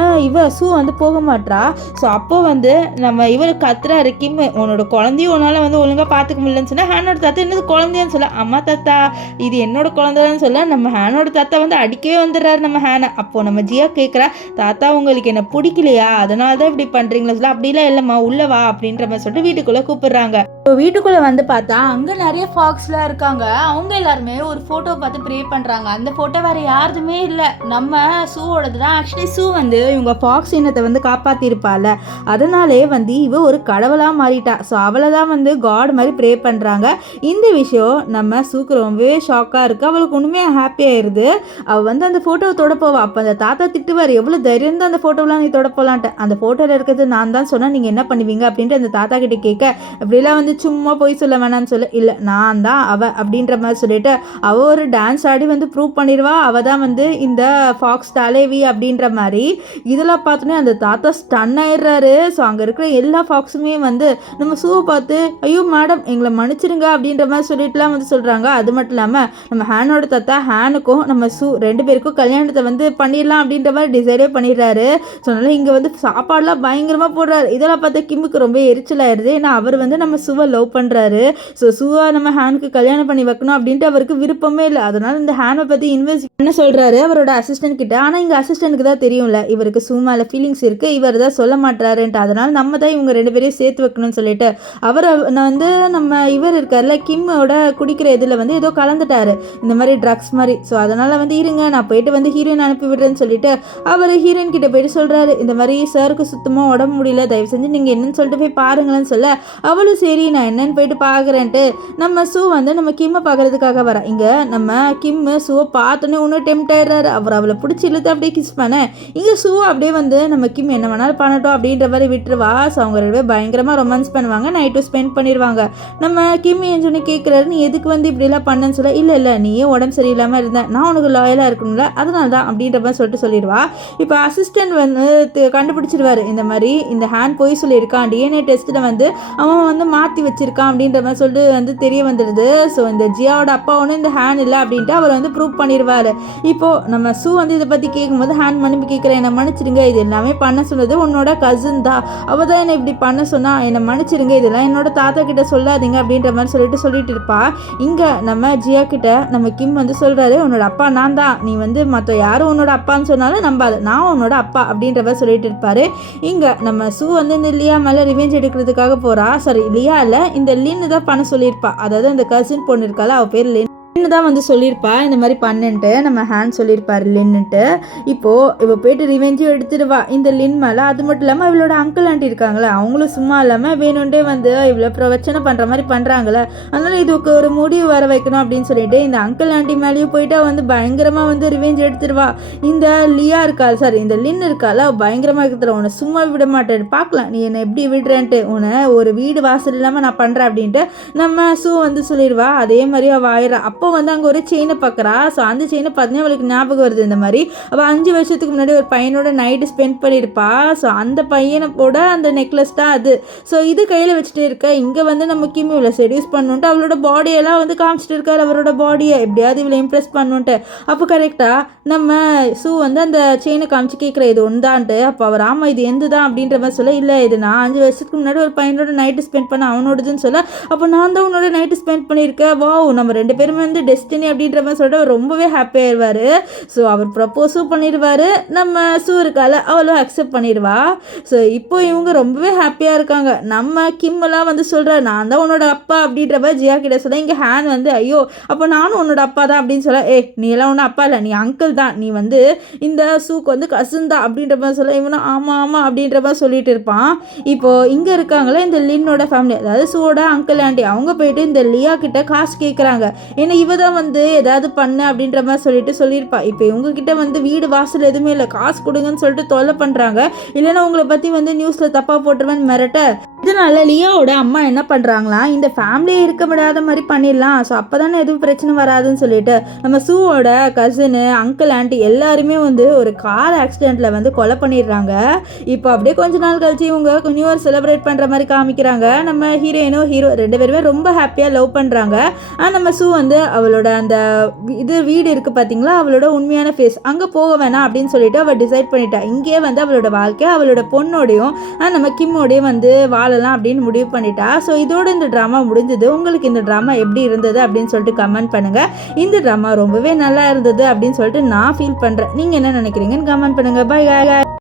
சூ வந்து போக மாட்டா. ஸோ அப்போ வந்து நம்ம இவருக்கு கத்துறாரு, கிம் உன்னோட குழந்தையும் உன்னால் வந்து ஒழுங்காக பார்த்துக்க முடியலன்னு சொன்னால், ஹேனோட தாத்தா என்னது குழந்தையான்னு சொல்ல, அம்மா தாத்தா இது என்னோட குழந்தைன்னு சொல்ல, நம்ம ஹேனோட தாத்தா வந்து அடிக்கவே வந்துடுறாரு நம்ம ஹேனை. அப்போது நம்ம ஜியா கேட்குறா, தாத்தா உங்களுக்கு என்ன பிடிக்கலையா, அதனால தான் இப்படி பண்ணுறீங்களா சொல்ல, அப்படிலாம் இல்லைம்மா உள்ள வா அப்படின்ற மாதிரி சொல்லிட்டு வீட்டுக்குள்ளே கூப்பிடுறாங்க. இப்போ வீட்டுக்குள்ளே வந்து பார்த்தா அங்கே நிறைய ஃபாக்ஸ்லாம் இருக்காங்க. அவங்க எல்லாருமே ஒரு ஃபோட்டோ பார்த்து ப்ரே பண்ணுறாங்க. அந்த ஃபோட்டோ வேறு யாருதுமே இல்லை, நம்ம சூவோடது தான். ஆக்சுவலி சூ வந்து இவங்க ஃபாக்ஸ் இனத்தை வந்து காப்பாற்றிருப்பாள், அதனாலே வந்து இவ ஒரு கடவுளாக மாறிட்டா. ஸோ அவளை தான் வந்து காட் மாதிரி ப்ரே பண்ணுறாங்க. இந்த விஷயம் நம்ம சூக்கு ரொம்பவே ஷாக்காக இருக்குது. அவளுக்கு உண்மையாக ஹாப்பியாகிடுது. அவள் வந்து அந்த ஃபோட்டோவை தொட போவா. அப்போ அந்த தாத்தா திட்டுவார், எவ்வளோ தைரியம் தான் அந்த ஃபோட்டோலாம் நீ தொட போகலான்ட்டு. அந்த ஃபோட்டோவில் இருக்கிறது நான் தான் சொன்னால் நீங்கள் என்ன பண்ணுவீங்க அப்படின்ட்டு அந்த தாத்தா கிட்டே கேட்க, அப்படிலாம் வந்து சும்மா போய் சொல்ல வேணான்னு சொல்ல, இல்லை நான் தான் அவ அப்படின்ற மாதிரி சொல்லிட்டு அவ ஒரு டான்ஸ் ஆடி வந்து ப்ரூவ் பண்ணிடுவா, அவ தான் வந்து இந்த ஃபாக்ஸ் தலைவி அப்படின்ற மாதிரி. இதெல்லாம் பார்த்தோன்னே அந்த தாத்தா ஸ்டன் ஆயிடுறாரு. ஸோ அங்கே இருக்கிற எல்லா ஃபாக்ஸுமே வந்து நம்ம சூவை பார்த்து ஐயோ மேடம் எங்களை மன்னிச்சிடுங்க அப்படின்ற மாதிரி சொல்லிட்டுலாம் வந்து சொல்கிறாங்க. அது மட்டும் இல்லாமல் நம்ம ஹேனோட தாத்தா ஹேனுக்கும் நம்ம சூ 2 பேருக்கும் கல்யாணத்தை வந்து பண்ணிடலாம் அப்படின்ற மாதிரி டிசைடே பண்ணிடுறாரு. ஸோ அதனால் இங்கே வந்து சாப்பாடெலாம் பயங்கரமாக போடுறாரு. இதெல்லாம் பார்த்தா கிம்முக்கு ரொம்ப எரிச்சலாகிடுது. ஏன்னா அவர் வந்து நம்ம சுவை சூவை லவ் பண்ணுறாரு. ஸோ சூவா நம்ம ஹேனுக்கு கல்யாணம் பண்ணி வைக்கணும் அப்படின்ட்டு அவருக்கு விருப்பமே இல்லை. அதனால இந்த ஹேனை பற்றி இன்வெஸ்ட் பண்ண சொல்கிறாரு அவரோட அசிஸ்டன்ட் கிட்ட. ஆனால் இங்கே அசிஸ்டன்ட்டுக்கு தான் தெரியும்ல இவருக்கு சூ மேலே ஃபீலிங்ஸ் இருக்குது, இவர் தான் சொல்ல மாட்டாருன்ட்டு. அதனால் நம்ம தான் இவங்க 2 பேரையும் சேர்த்து வைக்கணும்னு சொல்லிட்டு அவரை வந்து நம்ம இவர் இருக்கார்ல கிம்மோட குடிக்கிற இதில் வந்து ஏதோ கலந்துட்டாரு, இந்த மாதிரி ட்ரக்ஸ் மாதிரி. ஸோ அதனால் வந்து இருங்க நான் போயிட்டு வந்து ஹீரோயின் அனுப்பி விடுறேன்னு சொல்லிட்டு அவர் ஹீரோயின் கிட்ட போயிட்டு சொல்கிறாரு, இந்த மாதிரி சாருக்கு சுத்தமாக உடம்பு முடியல, தயவு செஞ்சு நீங்கள் என்னன்னு சொல்லிட்டு போய் பாருங்களேன்னு சொல்ல அவளும் சரி நான் என்னன்னு போயிட்டு பார்க்குறேன்ட்டு நம்ம சூ வந்து நம்ம கிம்மை பார்க்கறதுக்காக வர. இங்கே நம்ம கிம்மு சூவை பார்த்தோன்னே இன்னும் டெம்ட் ஆயிடுறாரு. அவர் அவளை பிடிச்சி இழுத்து அப்படியே கிஸ் பண்ண இங்கே சூ அப்படியே வந்து நம்ம கிம் என்ன வேணாலும் பண்ணட்டும் அப்படின்ற மாதிரி விட்டுருவா. ஸோ அவங்க 2 பேரும் பயங்கரமாக ரொமான்ஸ் பண்ணுவாங்க, நைட்டு ஸ்பெண்ட் பண்ணிடுவாங்க. நம்ம கிம் ஏன் சொல்லி கேட்குறாரு, நீ எதுக்கு வந்து இப்படிலாம் பண்ணன்னு சொல்ல, இல்லை நீயே உடம்பு சரியில்லாமல் இருந்தேன், நான் உனக்கு லாயலாக இருக்கணும்ல அதனால தான் அப்படின்ற மாதிரி சொல்லிடுவா. இப்போ அசிஸ்டன்ட் வந்து கண்டுபிடிச்சிருவாரு, இந்த மாதிரி இந்த ஹேண்ட் போய் சொல்லியிருக்கான், டிஎன்ஏ டெஸ்ட்டில் வந்து அவன் வந்து மாற்றி வச்சிருக்கான் அப்படின்ற மாதிரி சொல்லிட்டு வந்து தெரிய வந்துடுது. ஸோ இந்த ஜியாவோட அப்பா ஒன்றும் இந்த ஹேண்ட் இல்லை அப்படின்ட்டு அவர் வந்து ப்ரூவ் பண்ணிடுவார். இப்போது நம்ம சூ வந்து இதை பற்றி கேட்கும்போது ஹேண்ட் மன்னிப்பு கேட்குறேன், என்னை மன்னிச்சிடுங்க, இது எல்லாமே பண்ண சொன்னது உன்னோட கசின் தான், அவள் தான் என்னை இப்படி பண்ண சொன்னா, என்னை மன்னிச்சிடுங்க, இதெல்லாம் என்னோட தாத்தா கிட்ட சொல்லாதீங்க அப்படின்ற மாதிரி சொல்லிட்டு இருப்பா. இங்கே நம்ம ஜியா கிட்ட நம்ம கிம் வந்து சொல்கிறாரு, உன்னோட அப்பா நான் தான், நீ வந்து மற்ற யாரும் உன்னோட அப்பான்னு சொன்னாலும் நம்பாது, நான் உன்னோட அப்பா அப்படின்ற மாதிரி சொல்லிட்டு இருப்பாரு. இங்கே நம்ம சூ வந்து இந்த லியா மேலே ரிவெஞ்ச் எடுக்கிறதுக்காக போகிறா. சாரி லியா இல்லை, இந்த லின்னு தான் பண்ண சொல்லியிருப்பா. அதாவது அந்த கசின் பொண்ணு இருக்கால அவள் பேர் லின் தான் வந்து சொல்லியிருப்பா இந்த மாதிரி பண்ணுன்ட்டு. நம்ம ஹேண்ட் சொல்லியிருப்பார் லின்னுட்டு. இப்போது இவ போயிட்டு ரிவெஞ்சும் எடுத்துடுவா இந்த லின் மேலே. அது மட்டும் இல்லாமல் இவளோட அங்கிள் ஆண்டி இருக்காங்களே அவங்களும் சும்மா இல்லாமல் வேணுன்ட்டே வந்து இவ்வளோ பிரச்சனை பண்ணுற மாதிரி பண்ணுறாங்களே, அதனால் இதுக்கு ஒரு முடிவு வர வைக்கணும் அப்படின்னு சொல்லிட்டு இந்த அங்கிள் ஆண்டி மேலேயும் போயிட்டு வந்து பயங்கரமாக வந்து ரிவெஞ்ச் எடுத்துடுவா. இந்த லியா இருக்காள் சாரி இந்த லின் இருக்காள் அவள் பயங்கரமாக இருக்கிற, உன்னை சும்மா விட மாட்டேன், பார்க்கலாம் நீ என்னை எப்படி விடுறேன்ட்டு, உன்னை ஒரு வீடு வாசல் இல்லாமல் நான் பண்ணுறேன் அப்படின்ட்டு நம்ம சூ வந்து சொல்லிடுவா. அதே மாதிரி அவள் ஆயிடுறா. அப்போ வந்து அங்கே ஒரு செயினை பார்க்குறா. ஸோ அந்த செயினை பார்த்தீங்கன்னா அவளுக்கு ஞாபகம் வருது, இந்த மாதிரி அவள் 5 வருஷத்துக்கு முன்னாடி ஒரு பையனோட நைட்டு ஸ்பெண்ட் பண்ணியிருப்பா. ஸோ அந்த பையனோட அந்த நெக்லஸ் தான் அது. ஸோ இது கையில் வச்சுட்டே இருக்க. இங்கே வந்து நம்ம கிம் இவளை செடியூஸ் பண்ணுன்ட்டு அவளோட பாடியெல்லாம் வந்து காமிச்சிட்டு இருக்காரு, அவரோட பாடியை எப்படியாவது இவளை இம்ப்ரெஸ் பண்ணுன்ட்டு. அப்போ கரெக்டாக நம்ம சூ வந்து அந்த செயினை காமிச்சு கேட்குற இது ஒன்றான்ட்டு. அப்போ அவர் ஆமாம் இது எந்த தான் அப்படின்ற மாதிரி சொல்ல, இல்லை இது நான் 5 வருஷத்துக்கு முன்னாடி ஒரு பையனோட நைட்டு ஸ்பெண்ட் பண்ண அவனோடதுன்னு சொல்ல, அப்போ நான் தான் உன்னோட நைட்டு ஸ்பெண்ட் பண்ணியிருக்கேன், வா நம்ம 2 பேருமே வந்து டெஸ்டினி அப்படின்ற மாதிரி சொல்லிட்டு அவர் ரொம்பவே ஹாப்பியாகிடுவார். ஸோ அவர் ப்ரப்போஸும் பண்ணிடுவார், நம்ம சூ இருக்கால அவளும் அக்செப்ட் பண்ணிடுவா. ஸோ இப்போ இவங்க ரொம்பவே ஹாப்பியாக இருக்காங்க. நம்ம கிம்மெல்லாம் வந்து சொல்கிறார், நான் தான் உன்னோட அப்பா அப்படின்ற மாதிரி ஜியா கிட்ட சொல்ல, இங்கே ஹேன் வந்து ஐயோ அப்போ நானும் உன்னோட அப்பா தான் அப்படின்னு சொல்ல, நீ எல்லாம் ஒன்றும் அப்பா இல்லை, நீ அங்கிள் தான், நீ வந்து இந்த சூக்கு வந்து கசின் தான் அப்படின்ற மாதிரி சொல்ல, இவனும் ஆமாம் அப்படின்ற மாதிரி சொல்லிட்டு இருப்பான். இப்போது இங்கே இருக்காங்களே இந்த லின்னோட ஃபேமிலி, அதாவது சூவோட அங்கிள் ஆண்டி, அவங்க போயிட்டு இந்த லியா கிட்ட காசு கேட்குறாங்க. ஏன்னா இவ தான் வந்து ஏதாவது பண்ணு அப்படின்ற மாதிரி சொல்லியிருப்பா. இப்போ இவங்ககிட்ட வந்து வீடு வாசல் எதுவுமே இல்லை, காசு கொடுங்கன்னு சொல்லிட்டு தொல்லை பண்ணுறாங்க, இல்லைன்னா உங்களை பற்றி வந்து நியூஸில் தப்பாக போட்டுருவேன்னு மிரட்ட. இதனால லியாவோட அம்மா என்ன பண்ணுறாங்களா, இந்த ஃபேமிலியை இருக்க விடாத மாதிரி பண்ணிடலாம், ஸோ அப்போ தானே எதுவும் பிரச்சனை வராதுன்னு சொல்லிட்டு நம்ம சூவோட கசினு அங்கிள் ஆண்டி எல்லாருமே வந்து ஒரு கார் ஆக்சிடெண்ட்டில் வந்து கொலை பண்ணிடுறாங்க. இப்போ அப்படியே கொஞ்ச நாள் கழிச்சு இவங்க நியூ இயர் செலிப்ரேட் பண்ணுற மாதிரி காமிக்கிறாங்க. நம்ம ஹீரோயினும் ஹீரோ 2 பேருமே ரொம்ப ஹாப்பியாக லவ் பண்ணுறாங்க. நம்ம சூ வந்து அவளோட அந்த வீடு இருக்குது பார்த்தீங்களா, அவளோட உண்மையான ஃபேஸ் அங்கே போக வேணாம் அப்படின்னு சொல்லிட்டு அவள் டிசைட் பண்ணிட்டா. இங்கேயே வந்து அவளோட வாழ்க்கை அவளோட பொண்ணோடையும் நம்ம கிம்மோடையும் வந்து வாழலாம் அப்படின்னு முடிவு பண்ணிட்டா. ஸோ இதோட இந்த ட்ராமா முடிஞ்சது. உங்களுக்கு இந்த ட்ராமா எப்படி இருந்தது அப்படின்னு சொல்லிட்டு கமெண்ட் பண்ணுங்கள். இந்த ட்ராமா ரொம்பவே நல்லா இருந்தது அப்படின்னு சொல்லிட்டு நான் ஃபீல் பண்ணுறேன். நீங்கள் என்ன நினைக்கிறீங்கன்னு கமெண்ட் பண்ணுங்கள். பை.